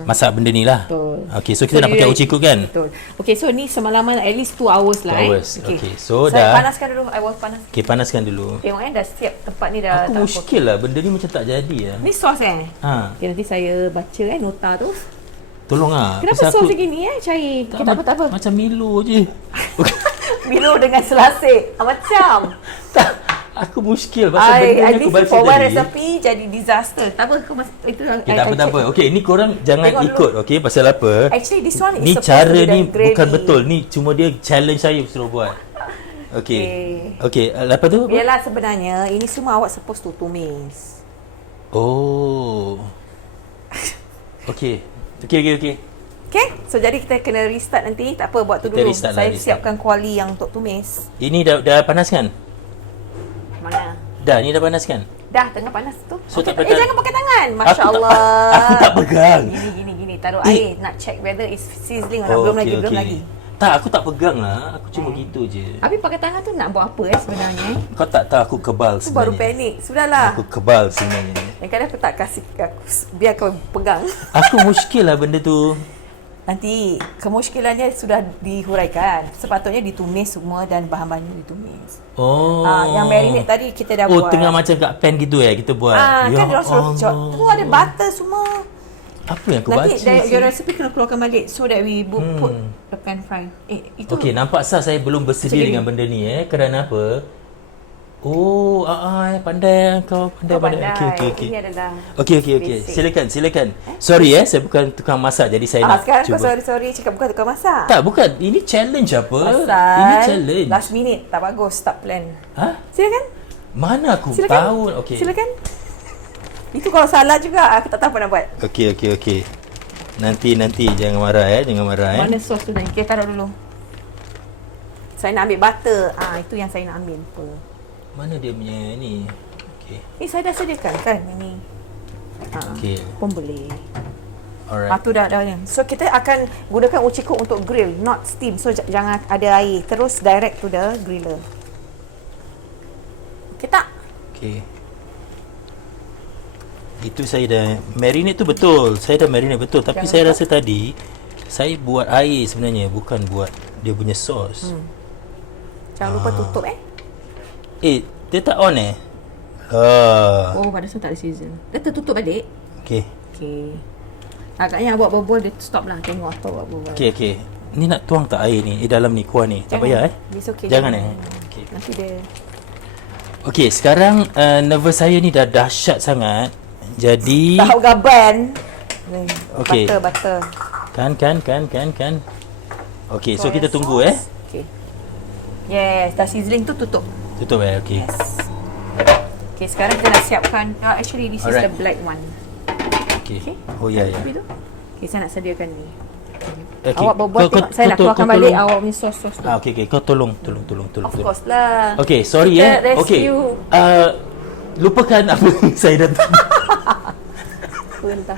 masak benda ni lah. Betul. Okey, so kita nak pakai uci cook kan? Betul. Okay, so ni semalaman at least 2 hours lah 2 hours. Okay, so saya dah- panaskan dulu. I will panas. Okey, panaskan dulu. Tengok dah siap tempat ni dah. Aku tak muskil lah, benda ni macam tak jadi lah. Ni sos Okay, nanti saya baca nota tu. Tolong lah. Kenapa pasal sos aku- segini cair? Okay, tak apa. Macam Milo je. Milo dengan selasih. Macam. Tak, aku muskil pasal benda I ni aku think baca for one tadi. recipe jadi disaster. Tak apa, kau itu Okay, tak apa. Okey, ni korang jangan Tengok ikut, okey? Pasal apa? Actually, this one is Ni supposed cara to be ni the gravy. bukan betul. Ni cuma dia challenge saya suruh buat. Okey. Okey, lepas tu apa? Biarlah sebenarnya ini semua awak supposed to tumis. Oh. Okey. Okey. Okay, so jadi kita kena restart nanti. Tak apa, buat tu Kita dulu. restart lah, Saya restart. siapkan kuali yang untuk tumis. Ini dah panas kan? Mana? Dah, ni dah panas kan? Dah, tengah panas tu. So, tak Okay, pegang- jangan pakai tangan. Masya Allah. Aku tak pegang. Gini. Taruh air. Nak check whether it's sizzling or not. Belum lagi. Tak, aku tak pegang lah. Aku cuma gitu je. Habis pakai tangan tu nak buat apa sebenarnya? Kau tak tahu aku kebal Aku baru sebenarnya. panik. Sudahlah. Aku kebal sebenarnya. Yang kadang aku tak kasih aku, biar kau pegang. Aku muskil lah benda tu. Nanti kemusykilannya sudah dihuraikan. Sepatutnya ditumis semua dan bahan-bahannya ditumis. Oh. Yang marinate tadi kita dah buat. Tengah macam kat pan gitu kita buat. Kan dia orang suruh tu ada butter semua. Apa yang aku Nanti baca? your recipe kena keluarkan balik so that we put the pan fry. Itu. Okey, nampak sah saya belum bersedia dengan benda ni Kerana apa? Oh, pandai kau pandai. Okey. Ini adalah Okey. basic. Silakan. Sorry saya bukan tukang masak jadi saya nak sekarang cuba. kau sorry cakap bukan tukang masak. Tak, bukan. Ini challenge apa? Pasal Ini challenge. last minute tak bagus, tak plan. Ha? Silakan. Mana aku Silakan. tahu? Okey. Silakan. Itu kalau salah juga aku tak tahu apa nak buat. Okey. Nanti jangan marah jangan marah Mana sos tu tadi? Okay, taruh dulu. Saya nak ambil butter. Itu yang saya nak ambil. Apa? Mana dia punya ni? Okey. Ni saya dah sediakan kan ini. Okey. Pun boleh. Alright. Tu dah ni. So kita akan gunakan uci cook untuk grill, not steam. So jangan ada air. Terus direct to the griller. Okay tak? Okey. Itu saya dah marinate tu betul. Saya dah marinate betul. Tapi Jangan saya lupa. rasa tadi saya buat air sebenarnya, bukan buat dia punya sos. Jangan lupa tutup Dia tak on Oh, pada saya tak ada season. Dia tertutup balik. Okey. Okay. Agaknya awak berbual dia stop lah. Tengok apa awak berbual. Okey. Ni nak tuang tak air ni? Dalam ni kuah ni. Tak payah It's okay. Jangan Okey. Nanti dia Okey, sekarang nervous saya ni dah dahsyat sangat. Jadi tahu gaban. Okey. Butter. Kan. Okey, so kita tunggu Okay. Yes, dah sizzling tu tutup. Tutup okey. Yes. Okay, sekarang kita nak siapkan. Actually, this is the black one. Okay. Okay. Oh ya ya. Okay, saya nak sediakan ni. Okay. Awak buat tengok. Saya nak keluarkan balik awak punya sos-sos tu. Okay. Kau tolong. Of course lah. Okay, sorry Kita Okay. rescue. Lupakan apa yang saya datang. Entah.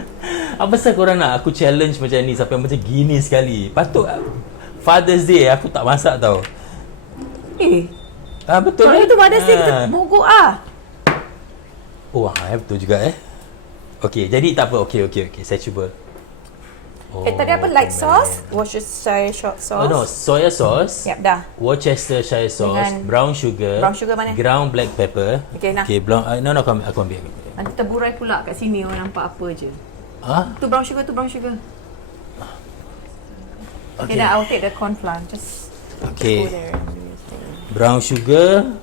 Apa pasal korang nak aku challenge macam ni sampai macam gini sekali? Patut Father's Day aku tak masak tau. Betul Kalau itu Mother's Day kita mogok Oh, betul juga Okay, jadi tak apa. Okay, saya cuba. tadi apa? Light sauce, Worcestershire sauce. Oh no, soya sauce. Yap, dah. Worcestershire sauce, Dengan brown sugar. brown sugar mana? Ground black pepper. Okay, nah. Okay, brown no aku ambil. Nanti terburai pula kat sini orang nampak apa je. Tu brown sugar. Okay, dah. I'll take the corn flour. Just Okay. go there. Brown sugar.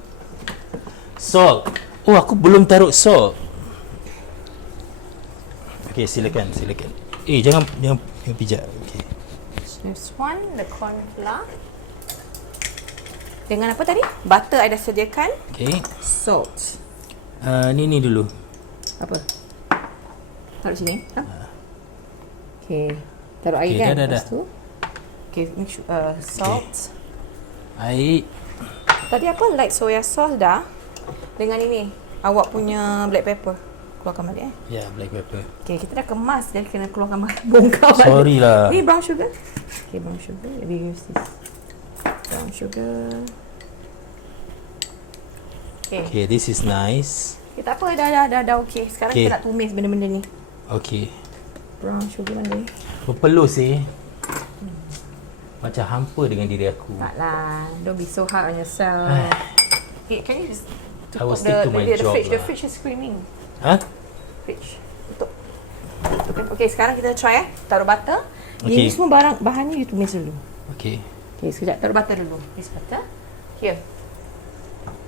Salt. Oh, aku belum taruh salt. Okay, silakan. Jangan pijak. Okay. This one, the corn flour. Dengan apa tadi? Butter I dah sediakan. Okay. Salt. Ni dulu. Apa? Taruh sini. Okay. Taruh air Okay, kan? dah. Lepas tu. Okay, make sure, salt. Air. Tadi apa? Light soya sauce dah. Dengan ini. Awak punya black pepper. Keluarkan balik Ya, black pepper. Okay, kita dah kemas. Jadi kena keluarkan balik. Bongkar balik. Sorry lah. Ini brown sugar. Okay, brown sugar. We use this. Brown sugar. Okay, this is nice. Okay, tak apa. Dah okay. Sekarang Okay. kita nak tumis benda-benda ni. Okay. Brown sugar mana ni? Berpelus macam hampa dengan diri aku. Taklah. Don't be so hard on yourself. Okay, can you just I will stick to my job fridge. The lah. fridge is screaming. Fridge. Tutup. Okay, sekarang kita try taruh butter. Okay. Ini semua bahan ni ditumis dulu. Okay. Okay, sekejap. Taruh butter dulu. This butter. Here.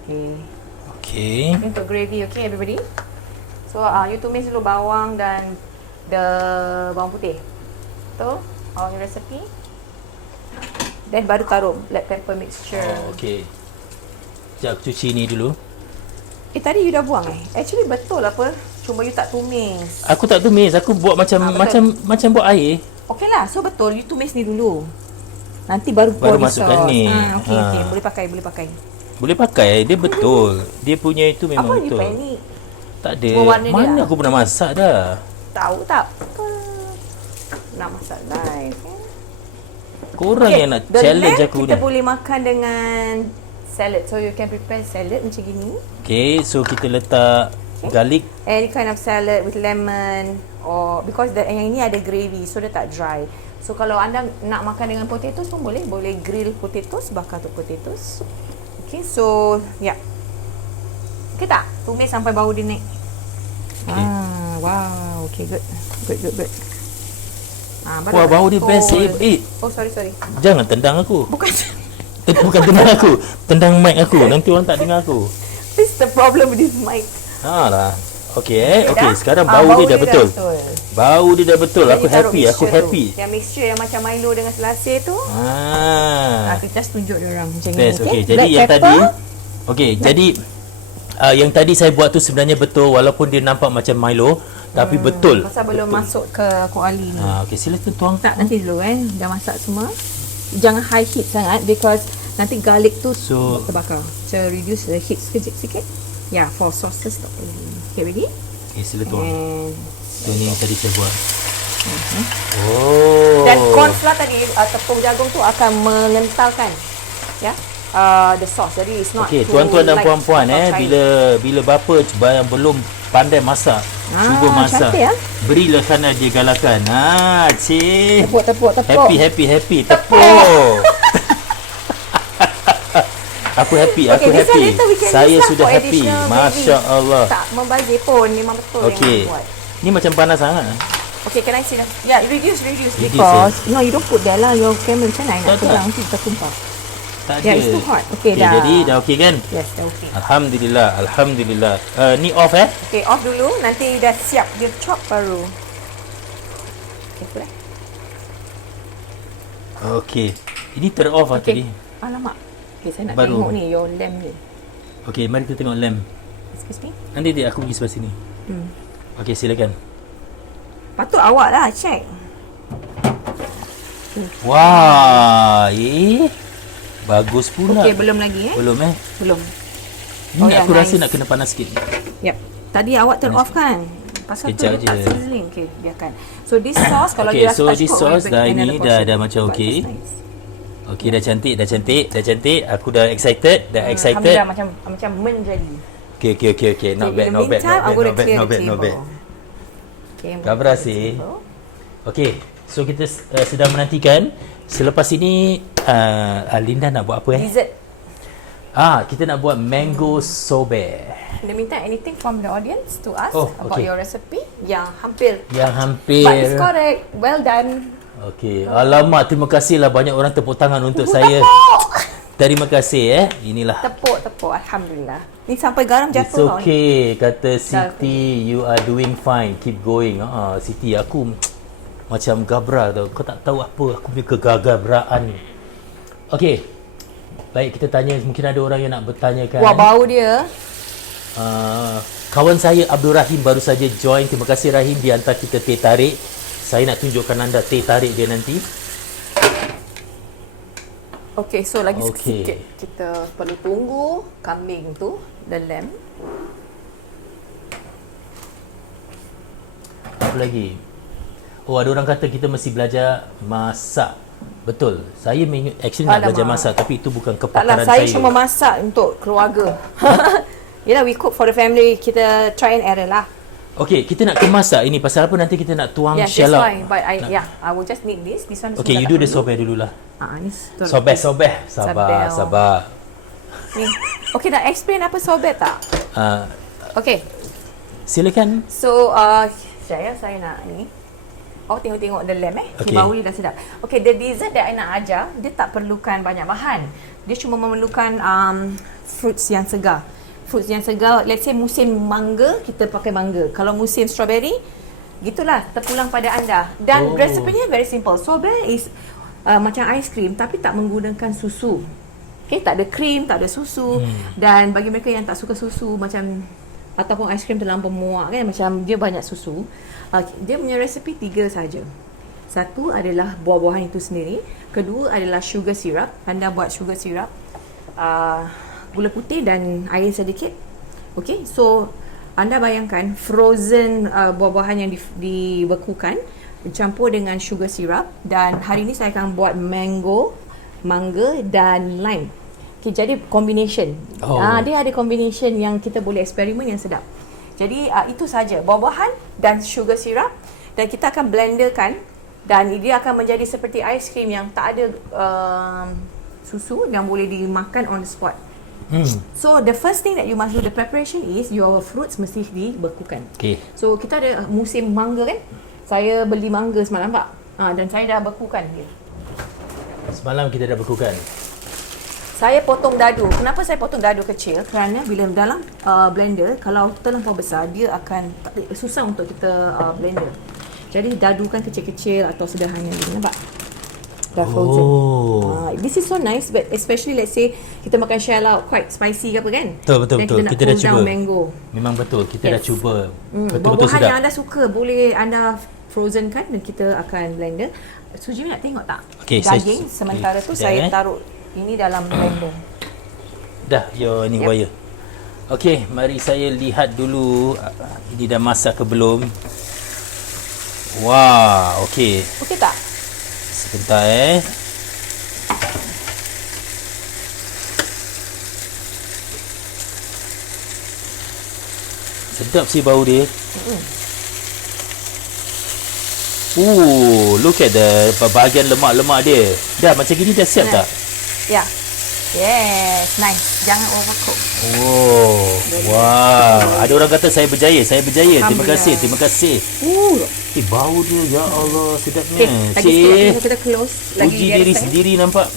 Okay. Okay. Ini untuk gravy, okay everybody? So, you tumis dulu bawang dan bawang putih. Betul? Awak punya recipe. Then baru taruh black pepper mixture. Okay. Sekejap aku cuci ni dulu. Tadi you dah buang Actually betul apa? Cuma you tak tumis. Aku tak tumis, aku buat macam buat air. Okay lah, so betul. You tumis ni dulu. Nanti baru pour masukkan sauce. ni. Okay. Boleh pakai. Boleh pakai, dia betul. Dia punya itu memang Apa betul. you panik? Tak ada. Cuma warna dia Mana lah. aku pernah masak dah. Tahu tak? Nak masak live. Korang yang nak the challenge lamb aku ni. kita boleh makan dengan salad. So you can prepare salad macam gini. Okay, so kita letak garlic. Any kind of salad with lemon or because yang ini ada gravy so dia tak dry. So kalau anda nak makan dengan potatoes pun boleh grill potatoes, bakar tu potatoes. Okay, so yeah. Okay tak? Tumis sampai bau dia naik. Okay. Wow, okay, good. Wah, bau dia best. Oh, sorry. Jangan tendang aku. Bukan. Bukan tendang aku. Tendang mic aku. Nanti orang tak dengar aku. This is the problem with this mic. Lah. Okay, dah? sekarang bau dia dah betul. Bau dia dah betul. Dan Aku you taruh happy. mixture tu. Tu. Yang mixture yang macam Milo dengan selasih tu. Kita just tunjuk dia orang macam Best. ni. Okay, jadi Black yang pepper. tadi. Okay, jadi yang tadi saya buat tu sebenarnya betul walaupun dia nampak macam Milo tapi betul. Pasal belum masuk ke kuali ni. Okay, silakan tuang. Tak, nanti dulu dah masak semua. Jangan high heat sangat because nanti garlic tu terbakar. So reduce the heat sikit. Yeah, for sauces tak boleh. Okay, ready? Okay, sila tuang. And Itu ni yang tadi saya buat. Oh. dan corn flour tadi, tepung jagung tu akan mengentalkan the sauce. Jadi it's not Okey, too tuan-tuan dan light puan-puan atau bila bapa yang belum pandai masak, cuba masak. cantik, Berilah sana dia galakan. Cik. Tepuk. Happy. Tepuk. Aku happy. this one later we can Saya use lah sudah for happy. additional Masya-Allah. Tak membazir pun, memang betul Okey. yang buat. Ni macam panas sangat. Okay, can I see that? Yeah, reduce Reduce, because no, you don't put there lah. Your camera macam mana nak Tak. tulang nanti kita tumpah. Tak ada. Yeah, it's too hot. Okay, dah. Jadi dah okey kan? Yes, dah okay. Alhamdulillah. Ni off Okay, off dulu. Nanti dah siap dia chop baru. Okay, Okey. Ini ter-off tadi. Alamak. Okay, saya nak Baru. tengok ni, your lamb ni. Okey, mari kita tengok lamb. Excuse me. Nanti aku pergi sebelah sini. Okey, silakan. Patut awak lah check. Wah, bagus pula. Okey, belum lagi Belum Belum. Ni aku rasa nak kena panas sikit. Yep. Tadi awak turn off kan? Pasal Sekejap tu tak je. sizzling. Okey, biarkan. So this sauce kalau Okay, dia so rasa this cukup, sauce orang dah bagi ini another dah portion. macam But okey. it's nice. Okey, dah cantik. Aku dah excited. Alhamdulillah macam menjadi. Okay. Not Okay, bad. in the meantime, I'm going to clear the table. Okay, Gabra sih. Okey, so kita sedang menantikan. Selepas ini Linda nak buat apa Dessert. Kita nak buat mango sorbet. In the meantime, anything from the audience to us about okay. your recipe yang hampir. Yang But it's correct. Well done. Okey. Alamak, terima kasihlah banyak orang tepuk tangan untuk saya. Terima kasih Inilah. Tepuk. Alhamdulillah. Ni sampai garam It's jatuh. okay. Kata Siti, you are doing fine. Keep going. Siti, aku macam gabra tau. Kau tak tahu apa aku punya kegagabraan. Okey. Baik, kita tanya. Mungkin ada orang yang nak bertanyakan. Wah, bau dia. Kawan saya Abdul Rahim baru saja join. Terima kasih Rahim, dia hantar kita teh tarik. Saya nak tunjukkan anda teh tarik dia nanti. Okay, so lagi sikit. Kita perlu tunggu kambing tu, the lamb. Apa lagi? Ada orang kata kita mesti belajar masak. Betul. Saya actually nak belajar masak, tapi itu bukan kepakaran saya cuma masak untuk keluarga. Yelah, we cook for the family. Kita try and error lah. Okay, kita nak kemasak ini. Pasal apa nanti kita nak tuang shell out. That's why. But I will just need this. This one. Okay, you do the sorbet dululah. Ni Sorbet. Sabar. Ni. Okay, nak explain apa sorbet tak? Okay. Silakan. So, saya nak ni. Tengok the lamb Okay. Bau dia dah sedap. Okay, the dessert that I nak ajar, dia tak perlukan banyak bahan. Dia cuma memerlukan fruits yang segar. Let's say musim mangga, kita pakai mangga. Kalau musim strawberry, gitulah, terpulang pada anda. Dan resepenya very simple. Sorbet is macam ice cream tapi tak menggunakan susu. Okay, tak ada krim, tak ada susu. Dan bagi mereka yang tak suka susu macam ataupun ice cream terlampau muak kan, macam dia banyak susu. Dia punya resipi 3 saja. Satu adalah buah-buahan itu sendiri. Kedua adalah sugar syrup. Anda buat sugar syrup, gula putih dan air sedikit. Okay, so anda bayangkan frozen buah-buahan yang dibekukan bercampur dengan sugar syrup. Dan hari ini saya akan buat mangga dan lime. Okay, jadi combination. Dia ada combination yang kita boleh eksperimen yang sedap. Jadi itu saja, buah-buahan dan sugar syrup, dan kita akan blenderkan dan dia akan menjadi seperti ice cream yang tak ada susu, yang boleh dimakan on the spot. So the first thing that you must do, the preparation is your fruits mesti dibekukan. Okay. So kita ada musim mangga kan. Saya beli mangga semalam Pak. Dan saya dah bekukan dia. Semalam kita dah bekukan. Saya potong dadu. Kenapa saya potong dadu kecil? Kerana bila dalam blender, kalau terlampau besar, dia akan susah untuk kita blender. Jadi dadukan kecil-kecil atau sederhana ni, nampak? Dah frozen. This is so nice, but especially let's say kita makan shell out quite spicy ke apa kan? Betul. Kita dah cuba. Mango. Memang betul, kita dah cuba. Betul-betul Buah-buahan sedap. yang anda suka boleh anda frozen kan, dan kita akan blender. Suji nak tengok tak? Okay, daging sementara tu saya taruh ini dalam blender. Dah, ni wire. Okey, mari saya lihat dulu ini dah masak ke belum. Wah, okey. Okey tak? Sebentar Sedap sih bau dia. Look at the bahagian lemak-lemak dia. Dah macam gini dah siap tak? Ya. Yes, nice. Jangan overcook. Wow. Ada orang kata saya berjaya. Terima kasih. Bau dia, ya Allah, sedapnya. Lagi sikit kita close. Uji diri sendiri nampak.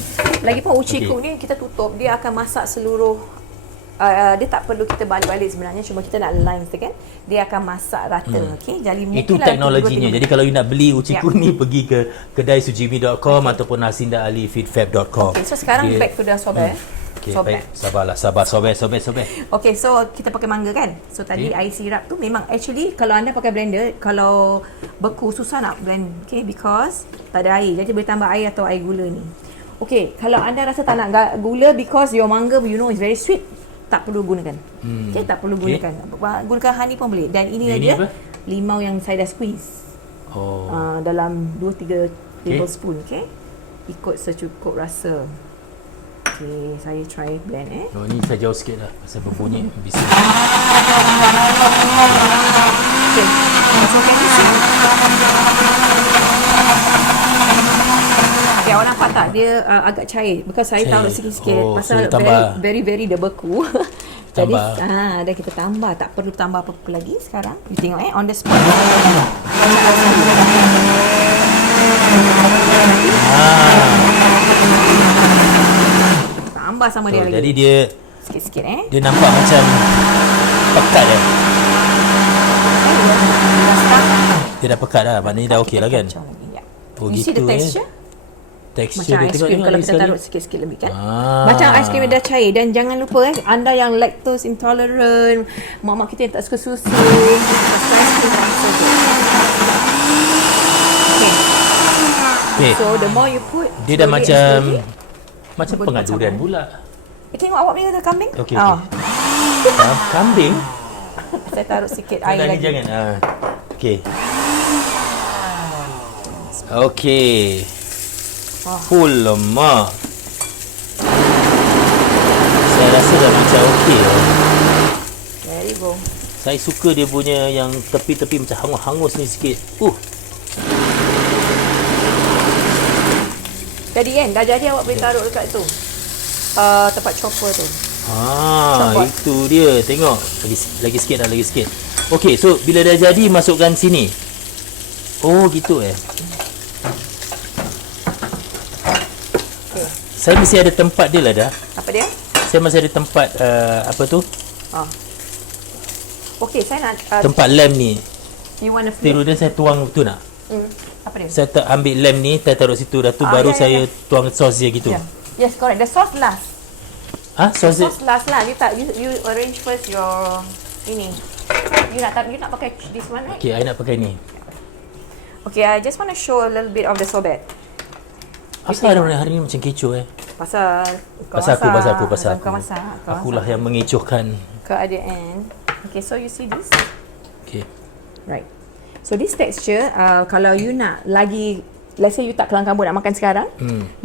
Lagipun uji cook ni kita tutup, dia akan masak seluruh. Dia tak perlu kita balik-balik sebenarnya, cuma kita nak line kan. Dia akan masak rata. Okey, jadi itu teknologinya. Jadi kalau you nak beli uci ni, pergi ke kedai sujimi.com ataupun nasindaalifeedfab.com. Okay, so sekarang back to the sorbet. Okay, sobat. baik. Sabarlah, sabar. Sobat. Okay, so kita pakai mangga kan. So tadi air sirap tu memang actually kalau anda pakai blender, kalau beku susah nak blend. Okay, because tak ada air. Jadi boleh tambah air atau air gula ni. Okay, kalau anda rasa tak nak gula because your mangga you know is very sweet, tak perlu gunakan. Okay, tak perlu gunakan. Gunakan honey pun boleh. Dan ini dia limau yang saya dah squeeze. Dalam 2-3 tablespoon. Okay, ikut secukup rasa. Okay, saya try blend Ni saya jauh sikit lah pasal berbunyi bising. Okay, so can you see? Okay, awak nampak tak dia agak cair because saya taruh sikit-sikit pasal so very dia beku. Jadi dah kita tambah, tak perlu tambah apa-apa lagi sekarang. You tengok on the spot. Tambah sama dia lagi. Jadi dia sikit-sikit dia nampak macam pekat dia dah pekat dah. Maknanya dah okey lah kan. You see the texture? Tekstur macam dia aiskrim kalau kita taruh sikit-sikit lebih kan. Macam aiskrim dah cair. Dan jangan lupa anda yang lactose intolerant, mak-mak kita yang tak suka susu, aiskrim okay. So the more you put, dia dah macam pengaduran pula. Tengok awak punya kambing. Okay. Kambing. Saya taruh sikit air lagi. Jangan. Okay. Lemak. Saya rasa dah macam okey. Very go. Saya suka dia punya yang tepi-tepi macam hangus-hangus ni sikit. Jadi kan, dah jadi awak boleh taruh dekat tu. Tempat chopper tu. Itu dia. Tengok. Lagi sikit. Okey, so bila dah jadi masukkan sini. Gitu Saya mesti ada tempat dia lah dah. Apa dia? Saya masih ada tempat apa tu? Okey, saya nak tempat lem ni. You want a Tiru dia saya tuang tu nak. Apa dia? Saya ambil lem ni, saya taruh situ dah tu baru saya tuang sos dia gitu. Yes, correct. The sauce last. Sauce last lah. You arrange first your ini. You nak pakai this one, right? Okay, I nak pakai ni. Okay, I just want to show a little bit of the sorbet. Asal ada hari ni macam kecoh Pasal aku. Kau masak. Akulah yang mengecohkan keadaan. Okay, so you see this? Okay. Right. So this texture, kalau you nak lagi, let's say you tak kelang kabut nak makan sekarang,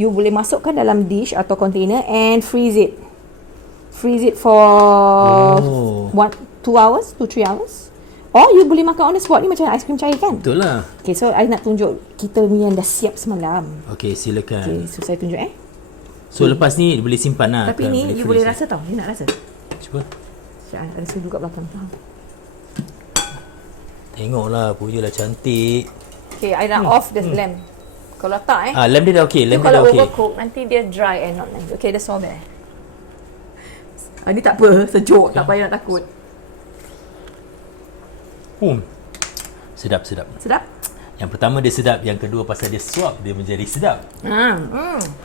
you boleh masukkan dalam dish atau container and freeze it. Freeze it for 2 hours, 2-3 hours. Or you boleh makan on the spot ni macam aiskrim cair kan? Betul lah. Okay, so I nak tunjuk kita ni yang dah siap semalam. Okay, silakan. Okay, so saya tunjuk So lepas ni boleh simpan lah. Tapi ni you boleh rasa tau. You nak rasa? Cuba. Rasa juga belakang tau. Tengoklah, pujalah cantik. Okay, I nak off the lamp. Kalau tak lamp dia dah okey, lamp dia dah okey. Kalau overcook nanti dia dry and not nice. Okay, that's all there. Ni tak apa, sejuk, tak payah nak takut. Sedap. Sedap? Yang pertama dia sedap, yang kedua pasal dia suap dia menjadi sedap.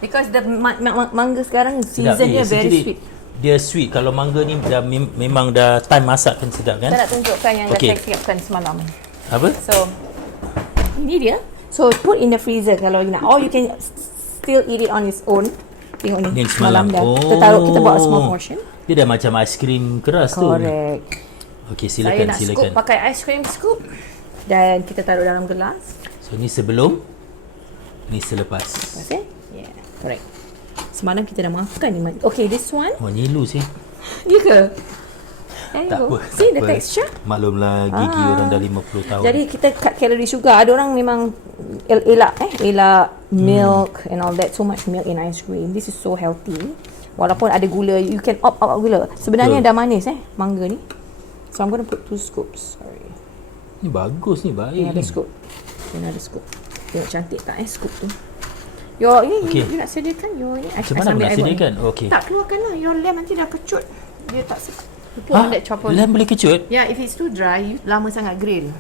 Because the mangga sekarang season dia very sweet. Dia sweet. Kalau mangga ni dah memang dah time masak kan sedap kan? Saya nak tunjukkan yang dah saya siapkan semalam. Apa? So, ini dia. So, put in the freezer kalau you nak. Or you can still eat it on its own. Tengok ni. Semalam dah. Kita buat small portion. Dia dah macam aiskrim keras tu. Correct. Okey, silakan. Saya nak scoop pakai aiskrim scoop. Dan kita taruh dalam gelas. So, ni sebelum, ni selepas. Yeah, correct. Semalam kita dah makan ni. Okay, this one. Nyilu sih. Ya ke? Tak apa. See the texture? Maklumlah gigi orang dah 50 tahun. Jadi kita cut calorie juga. Ada orang memang elak milk and all that. So much milk in ice cream. This is so healthy. Walaupun ada gula, you can opt out gula. Sebenarnya dah manis mangga ni. So I'm going to put 2 scoops. Sorry. Ni bagus ni, baik. Ni ada scoop. Tengok cantik tak scoop tu. Your ni you nak sediakan your ni. Macam mana nak sediakan? Okey. Tak keluarkanlah. Your lamp nanti dah kecut. Dia tak sedap. Lamp boleh kecut? Yeah, if it's too dry, you lama sangat grill.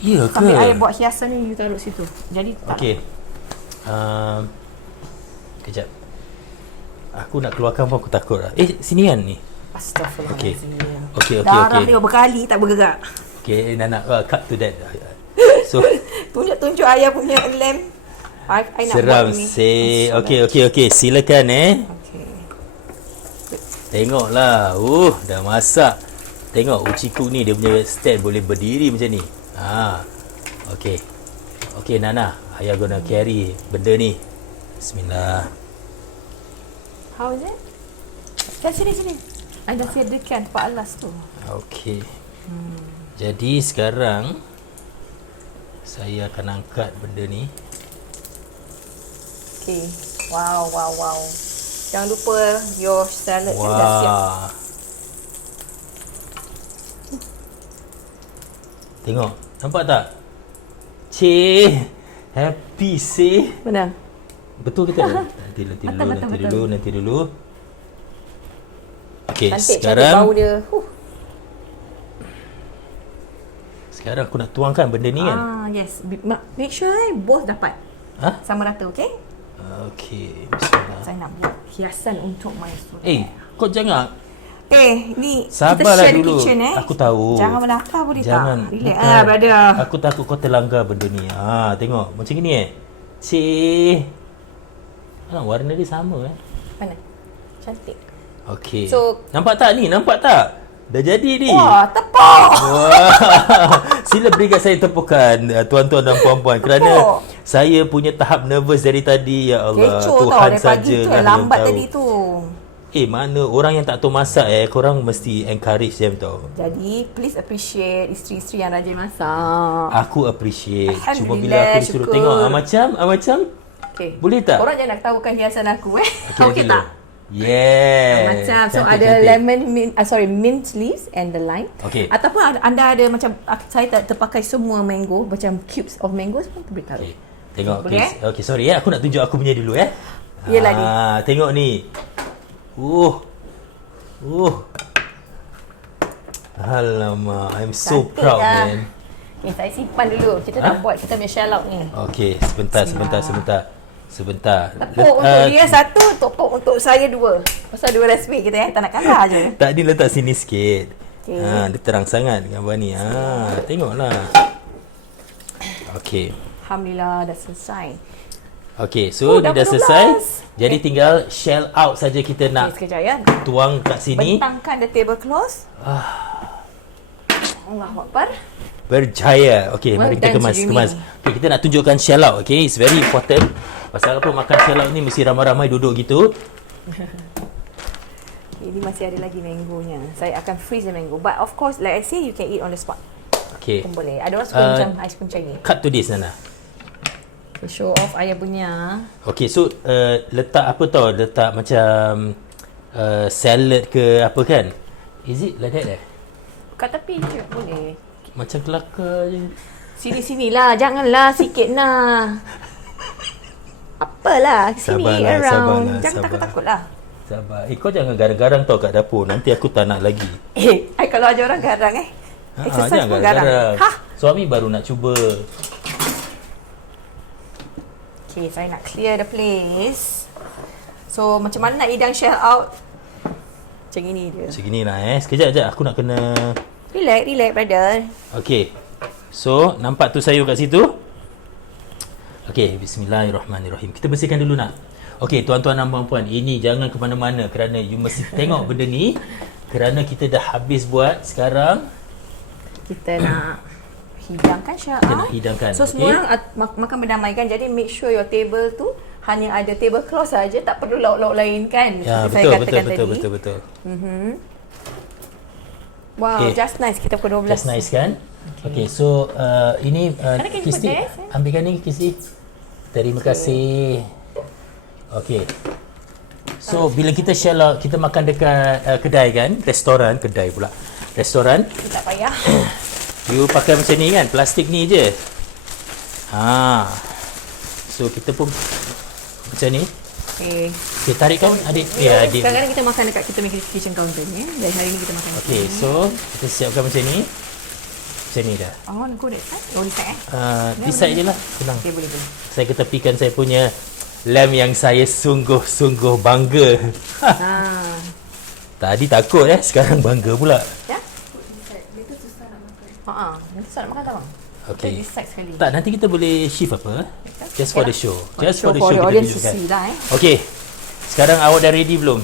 Ya ke? Sambil air buat hiasan ni you taruh situ. Jadi tak. Okey. Kejap. Aku nak keluarkan pun aku takut lah. Sini kan ni. Astaghfirullahaladzim. Okay. Darah dia berkali tak bergerak. Okay, Nana, cut to that. So, tunjuk ayah punya lamp. I nak seram buat ni. say. Okay. Silakan Okay. Tengoklah. Dah masak. Tengok uciku ni dia punya stand boleh berdiri macam ni. Okay. Okay, Nana. Ayah gonna carry benda ni. Bismillah. How is it? Sini. I dah sediakan tempat alas tu. Okay. Jadi sekarang saya akan angkat benda ni. Okay. Wow. Jangan lupa your salad kan dah siap. Tengok. Nampak tak? Happy say. Benar. Betul ke tak? Nanti dulu. Okay, cantik sekarang bau dia. Sekarang aku nak tuangkan benda ni kan? Yes. Make sure both dapat. Sama rata, okay? Okay, bismillah. Saya nak buat hiasan untuk my student. Kau jangan. Ni sabarlah kita share dulu. Kitchen, Aku tahu. Jangan melapar boleh jangan, tak? Relax brother. Aku takut kau terlanggar benda ni. Tengok macam ni warna dia sama Mana? Cantik. Okay. So, nampak tak ni? Nampak tak? Dah jadi ni. Wah, tepuk. Sila beri kat saya tepukan tuan-tuan dan puan-puan kerana saya punya tahap nervous dari tadi. Ya Allah, kecoh Tuhan tau, saja tu lambat tahu. tadi tu. Mana orang yang tak tahu masak korang mesti encourage them tau. Jadi please appreciate isteri-isteri yang rajin masak. Aku appreciate. Cuma Alhamdulillah, bila aku disuruh syukur. tengok macam Okay. boleh tak? Korang jangan nak tahukan hiasan aku Okay tak? Yeah. Macam so Cantik, ada cantik. lemon mint leaves and the lime. Okay. Ataupun anda ada macam saya tak terpakai semua mango, macam cubes of mangoes pun boleh taruh. Okay. Tengok boleh, please. Okay, sorry aku nak tunjuk aku punya dulu Yelah ni. Tengok ni. Alamak, I'm so Cantik proud lah. man. Okay, saya simpan dulu. Kita nak buat kita punya shell out ni. Okay, sebentar. Tepuk untuk dia satu, tepuk untuk saya dua. Pasal dua resipi kita tak nak kalah je. Tak, dia letak sini sikit. Okay. Dia terang sangat gambar ni. Tengoklah. Okay. Alhamdulillah dah selesai. Okay, so dia dah 12. selesai. Jadi tinggal shell out saja kita nak Sekejap ya. tuang kat sini. Bentangkan the tablecloth. Allahu Akbar. Berjaya. Okay, mari kita kemas. Okay, kita nak tunjukkan shell out. Okay, it's very important. Pasal apa makan shell out ni mesti ramai-ramai duduk gitu. Ini masih ada lagi mangonya. Saya akan freeze the mango. But of course, like I say, you can eat on the spot. Okay. Pun boleh. Ada orang suka macam ais cream macam ni. Cut to this, Nana. Okay, show off ayah punya. Okay, so letak apa tau? Letak macam salad ke apa kan? Is it like that Kat tepi je boleh. Macam kelakar je. Sini-sinilah. Janganlah sikit nah. Apalah. Sini around. Jangan takut-takut lah. Sabar. Kau jangan garang-garang tau kat dapur. Nanti aku tak nak lagi. Kalau ada orang garang exercise jangan pun garang. Suami baru nak cuba. Okay, saya nak clear the place. So, macam mana nak hidang shell out? Macam ini dia. Macam inilah Sekejap. Aku nak kena... Relax brother. Okay. So, nampak tu sayur kat situ? Okay, bismillahirrahmanirrahim. Kita bersihkan dulu nak. Okay, tuan-tuan dan puan-puan. Ini jangan ke mana-mana kerana you mesti tengok benda ni. Kerana kita dah habis buat sekarang. Kita nak hidangkan shell Kita nak out. hidangkan. So, semua orang makan berdamaikan. Jadi, make sure your table tu hanya ada tablecloth saja, tak perlu lauk-lauk lain kan. Ya, betul. Wow, Okay. just nice. Kita pukul 12. Just nice kan? Okay, so ini Kisti, ambilkan ni Kisti. Terima kasih. Okay. So bila kita shell out, kita makan dekat kedai kan? Restoran pula. Tak payah. You pakai macam ni kan? Plastik ni je. So kita pun macam ni. Okay. Okay, tarik kan adik? Ya, adik. Kadang-kadang kita makan dekat kita punya kitchen counter ni. Dan hari ni kita makan. Okay, so kita siapkan macam ni. Macam ni dah. I want to go that side. Oh, this side This side je lah. Senang. Okay, boleh. Saya ketepikan saya punya lamb yang saya sungguh-sungguh bangga. Tadi takut sekarang bangga pula. Ya? Dia tu susah nak makan. Dia susah nak makan tak bang? Okay. Kita decide sekali. Tak, nanti kita boleh shift apa? Just for the show. Just for the For show the kita audience to tunjukkan. see lah Okay. Sekarang awak dah ready belum?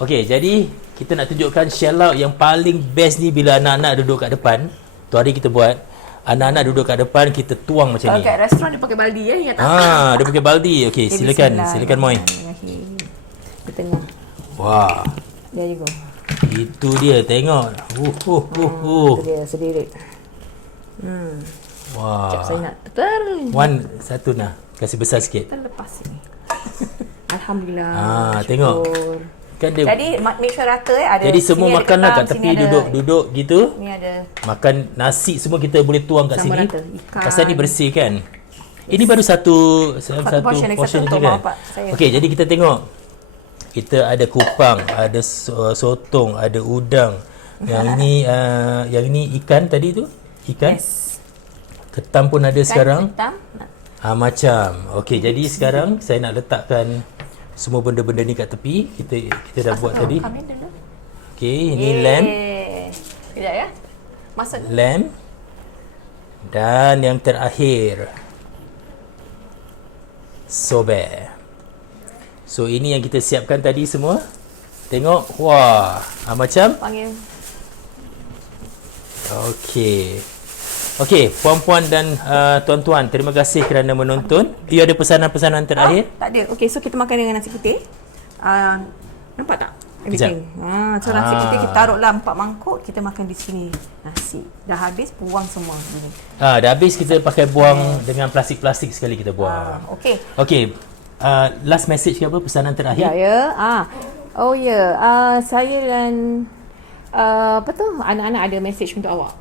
Okay, jadi kita nak tunjukkan shell out yang paling best ni bila anak-anak duduk kat depan. Tu hari kita buat. Anak-anak duduk kat depan, kita tuang macam Kalau ni. kat restoran dia pakai baldi ingat tak? Dia pakai baldi. Okay, silakan Moy. Di tengah. Wah. There you go. Itu dia, tengok. Itu dia, sedirik. Wah. Sekejap saya nak Satu nah. Kasih besar sikit. terlepas ni. Alhamdulillah. Tengok. Kan dia. Jadi make sure rata ada. Jadi semua sini makanlah ada kat ketam, tepi, sini ada- duduk gitu. Ni ada. Makan nasi semua kita boleh tuang kat Sama sini. rata. Ikan. Pasal ni bersih kan. Ini baru satu portion, lagi portion satu je untuk kan. bapak saya. Okey, jadi kita tengok. Kita ada kupang, ada sotong, ada udang. Yang ini ikan tadi tu? Ikan? Yes. Ketam pun ada sekarang. Ketam. Macam. Okey, jadi sekarang saya nak letakkan semua benda-benda ni kat tepi. Kita dah buat tadi. Kami dulu. Okey, ini lamb. Sekejap ya. Masuk. Lamb. Dan yang terakhir sobe. So ini yang kita siapkan tadi semua. Tengok. Wah, macam. Panggil. Okey, puan-puan dan tuan-tuan, terima kasih kerana menonton. You ada pesanan-pesanan terakhir? Tak ada. Okey, so kita makan dengan nasi putih. Nampak tak? Everything. So nasi putih kita taruhlah 4 mangkuk, kita makan di sini. Nasi. Dah habis, buang semua sini. Dah habis kita pakai buang dengan plastik-plastik sekali kita buang. Okey. Last message ke apa? Pesanan terakhir? Saya dan anak-anak ada message untuk awak.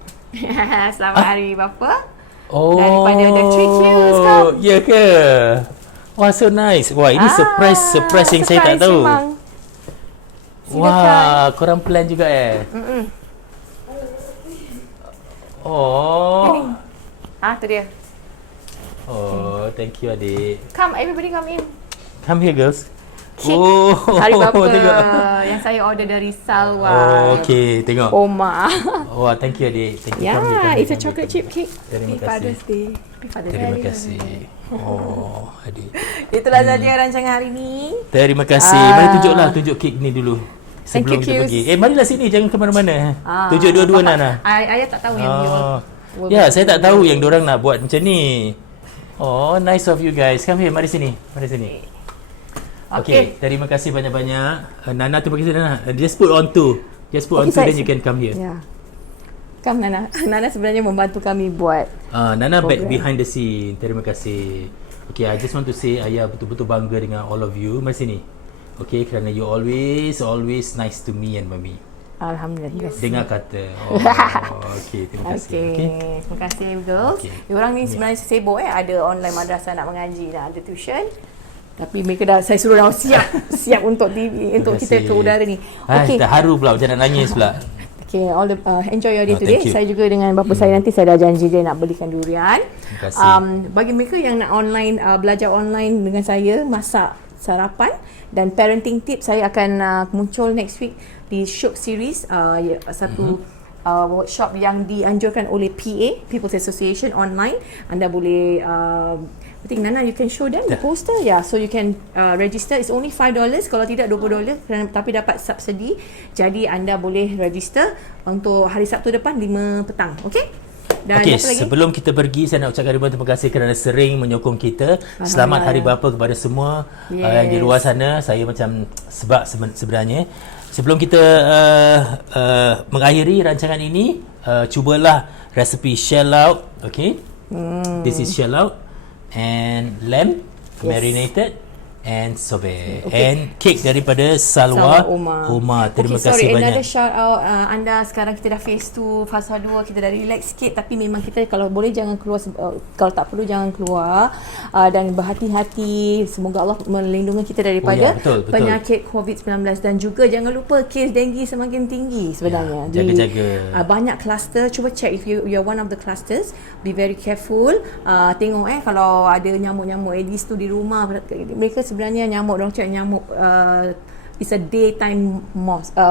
Selamat Hari Bapa. Daripada The Trick News kan? Ya ke? Wah, so nice. Wah, ini surprise yang saya tak tahu. Wah, korang plan juga Oh. Tu dia. Oh, thank you adik. Come, everybody come in. Come here girls. Cake. Hari Bapa yang saya order dari Salwa. Okay, tengok. Oma. Wah, thank you adik. Thank you. It's a chocolate chip cake. Terima kasih. Father's Day. Terima kasih. Adik. Itulah saja rancangan hari ni. Terima kasih. Mari tunjuk kek ni dulu. Sebelum kita pergi. Marilah sini, jangan ke mana-mana. Tunjuk dua-dua Nana. Ayah tak tahu yang ya, saya tak tahu yang diorang nak buat macam ni. Oh, nice of you guys. Come here, mari sini. Okay, terima kasih banyak-banyak. Nana tu bagi Nana. Just put on two. Then you can come here. Yeah. Come Nana. Nana sebenarnya membantu kami buat. Nana back behind the scene. Terima kasih. Okay, I just want to say ayah betul-betul bangga dengan all of you. Mari sini. Okay, kerana you always nice to me and mommy. Alhamdulillah. Dengar kata. Okay, terima kasih. Terima kasih girls. Diorang ni sebenarnya sibuk ada online madrasah nak mengaji, nak ada tuition. Tapi mereka saya suruh dah siap untuk TV, untuk kita ke udara ni. Okay. Terharu pula, macam nak nangis pula. Okay, all the enjoy your day today. Saya juga dengan bapa saya nanti saya dah janji dia nak belikan durian. Terima kasih. Bagi mereka yang nak online belajar online dengan saya masak sarapan dan parenting tips, saya akan muncul next week di Shock series satu workshop yang dianjurkan oleh PA, People's Association online. Anda boleh I think Nana, you can show them the poster. So you can register. It's only $5. Kalau tidak $20, tapi dapat subsidi. Jadi anda boleh register untuk hari Sabtu depan 5 petang. Okay? Dan sebelum kita pergi, saya nak ucapkan ribuan terima kasih kerana sering menyokong kita. Selamat Hari Bapa kepada semua yang di luar sana. Saya macam sebenarnya sebelum kita mengakhiri rancangan ini, cubalah resepi shell out. Okay? This is shell out and lamb marinated and Sobe. And kek daripada Salwa Umar. Terima kasih banyak. Another shout out anda sekarang kita dah phase 2, fasa 2, kita dah relax sikit, tapi memang kita kalau boleh jangan keluar, kalau tak perlu jangan keluar, dan berhati-hati. Semoga Allah melindungi kita daripada betul. penyakit COVID-19, dan juga jangan lupa kes denggi semakin tinggi sebenarnya. Jaga-jaga. Banyak cluster, cuba check if you are one of the clusters, be very careful. Tengok kalau ada nyamuk-nyamuk Aedes tu di rumah, mereka sebenarnya nyamuk, dorang cakap nyamuk it's a daytime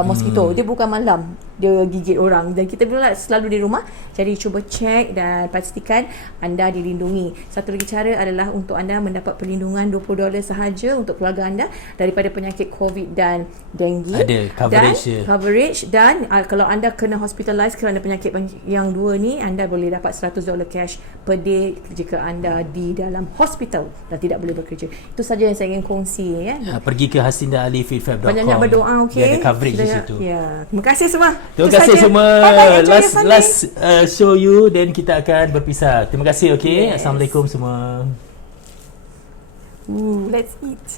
mosquito. Dia bukan malam dia gigit orang, dan kita pula selalu di rumah. Jadi cuba cek dan pastikan anda dilindungi. Satu lagi cara adalah untuk anda mendapat perlindungan $20 sahaja untuk keluarga anda daripada penyakit COVID dan denggi. Ada coverage dan kalau anda kena hospitalize kerana penyakit yang dua ni, anda boleh dapat $100 cash per day jika anda di dalam hospital dan tidak boleh bekerja. Itu saja yang saya ingin kongsi ya. Pergi ke hasindaalifeedfab.com. Banyak berdoa, okey. Dia ada coverage di situ. Ya. Terima kasih semua. Terima kasih semua. Last show you, dan kita akan berpisah. Terima kasih. Okey. Yes. Assalamualaikum semua. Let's eat.